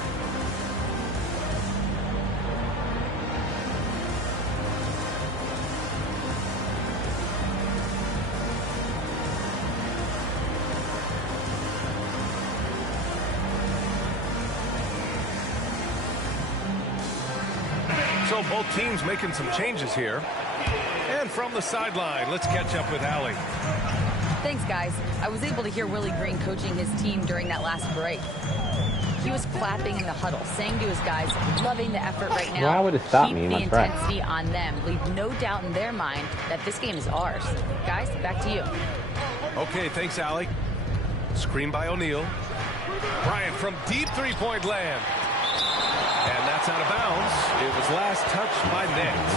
So both teams making some changes here. And from the sideline, let's catch up with Allie. Thanks, guys. I was able to hear Willie Green coaching his team during that last break. He was clapping in the huddle, saying to his guys, loving the effort right now. Why would it stop Keep me in the my track? intensity on them. Leave no doubt in their mind that this game is ours. Guys, back to you. Okay, thanks, Allie. Screen by O'Neal. Bryant from deep three-point land. And that's out of bounds. It was last touched by Nance.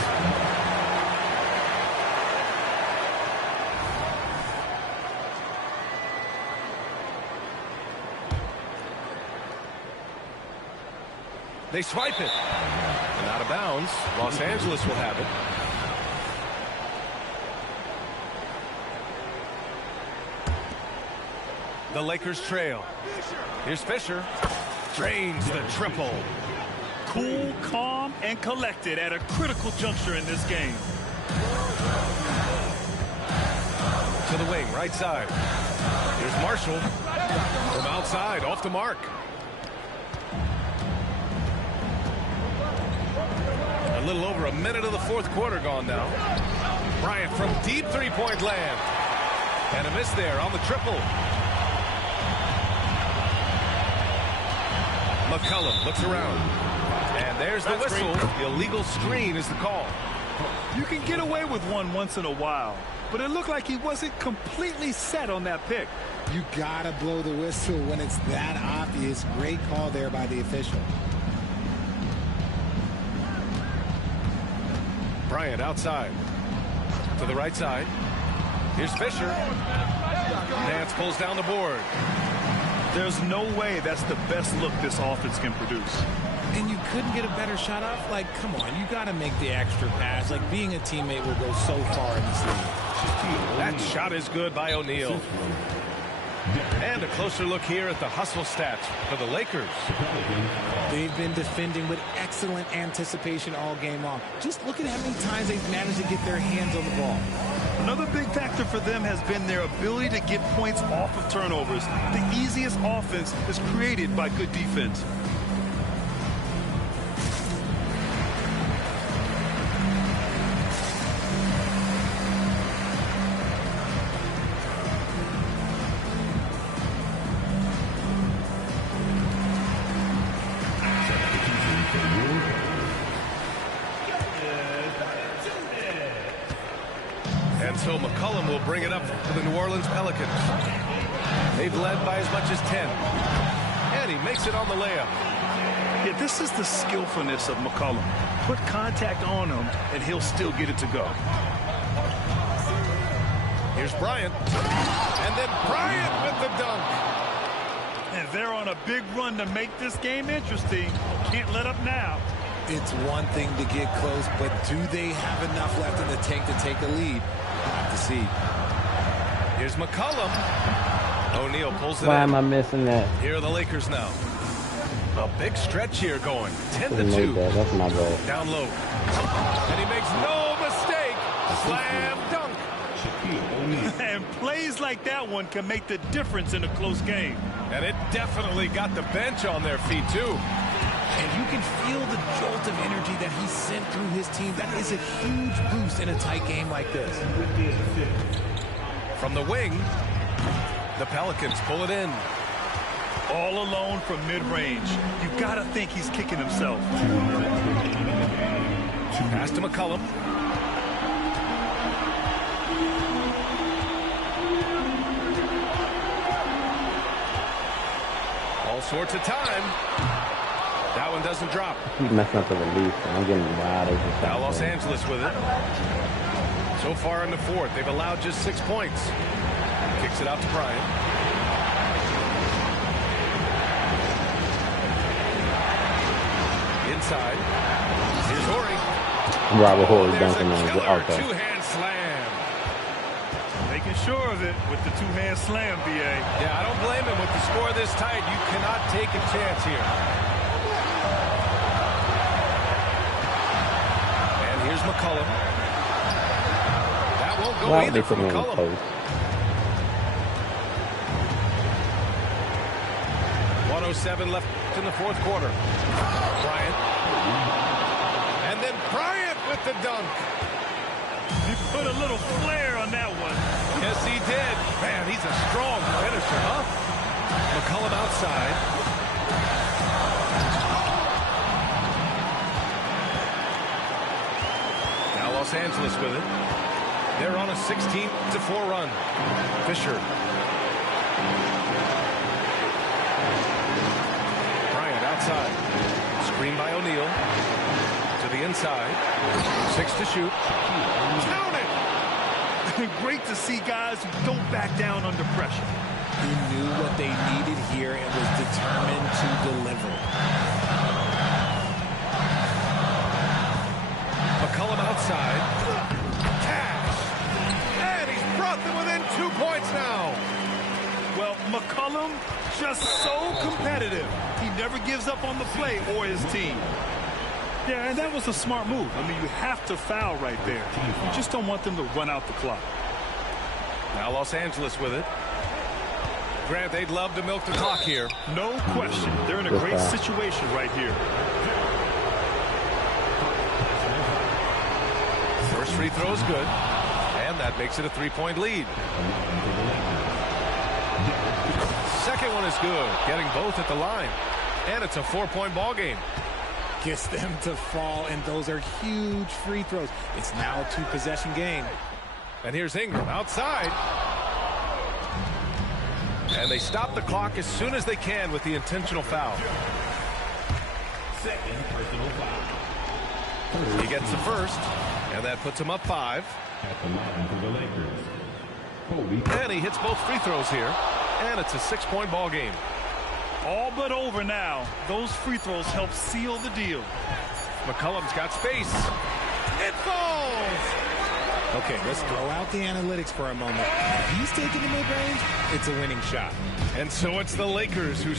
They swipe it. And out of bounds. Los Angeles will have it. The Lakers trail. Here's Fisher. Drains the triple. Cool, calm, and collected at a critical juncture in this game. To the wing, right side. Here's Marshall. From outside, off the mark. A little over a minute of the fourth quarter gone now. Bryant from deep three-point land. And a miss there on the triple. McCollum looks around. And there's the whistle. The illegal screen is the call. You can get away with one once in a while, but it looked like he wasn't completely set on that pick. You gotta blow the whistle when it's that obvious. Great call there by the official. Bryant outside. To the right side. Here's Fisher. Nance pulls down the board. There's no way that's the best look this offense can produce. And you couldn't get a better shot off? Like, come on, you got to make the extra pass. Like, being a teammate will go so far in this league. That shot is good by O'Neal. And a closer look here at the hustle stats for the Lakers. They've been defending with excellent anticipation all game long. Just look at how many times they've managed to get their hands on the ball. Another big factor for them has been their ability to get points off of turnovers. The easiest offense is created by good defense. So McCollum will bring it up for the New Orleans Pelicans. They've led by as much as 10. And he makes it on the layup. Yeah, this is the skillfulness of McCollum. Put contact on him, and he'll still get it to go. Here's Bryant. And then Bryant with the dunk. And they're on a big run to make this game interesting. Can't let up now. It's one thing to get close, but do they have enough left in the tank to take a lead? Have to see. Here's McCollum. O'Neal pulls it Why in. am I missing that? Here are the Lakers now. A big stretch here going. 10-2. That's my ball. Down low. And he makes no mistake. Slam dunk. And plays like that one can make the difference in a close game. And it definitely got the bench on their feet, too. And you can feel the jolt of energy that he sent through his team. That is a huge boost in a tight game like this. From the wing, the Pelicans pull it in. All alone from mid-range. You got to think he's kicking himself. Pass to McCollum. All sorts of time. That one doesn't drop. Keep messing up the release. I'm getting wild. Now Los Angeles with it. So far in the fourth, they've allowed just 6 points. Kicks it out to Bryant. Inside. Here's Horry. Robert Horry There's dunking a on killer it. Okay. two-hand slam. Making sure of it with the two-hand slam, B.A. Yeah, I don't blame him. With the score this tight, you cannot take a chance here. And here's McCollum. That won't go Why would either they for put me in the McCollum. post? 1:07 left in the fourth quarter. Bryant. And then dunk. He put a little flair on that one. Yes, he did. Man, he's a strong finisher, huh? McCollum outside. Now Los Angeles with it. They're on a 16-4 run. Fisher. Bryant outside. Screen by O'Neal. To the inside. 6 to shoot. Count it! Great to see guys who don't back down under pressure. He knew what they needed here and was determined to deliver. McCollum outside. Cash. And he's brought them within 2 points now. Well, McCollum just so competitive. He never gives up on the play or his team. Yeah, and that was a smart move. I mean, you have to foul right there. You just don't want them to run out the clock. Now Los Angeles with it. Grant, they'd love to milk the clock here. No question. They're in a great situation right here. First free throw is good. And that makes it a 3-point lead. Second one is good. Getting both at the line. And it's a 4-point ball game. Gets them to fall, and those are huge free throws. It's now a 2-possession game. And here's Ingram outside. And they stop the clock as soon as they can with the intentional foul. Second personal foul. He gets the first, and that puts him up 5. At the line for the Lakers, Kobe. And he hits both free throws here, and it's a 6-point ball game. All but over now. Those free throws help seal the deal. McCollum's got space. It falls! Okay, let's throw out the analytics for a moment. If he's taking the mid-range, it's a winning shot. And so it's the Lakers who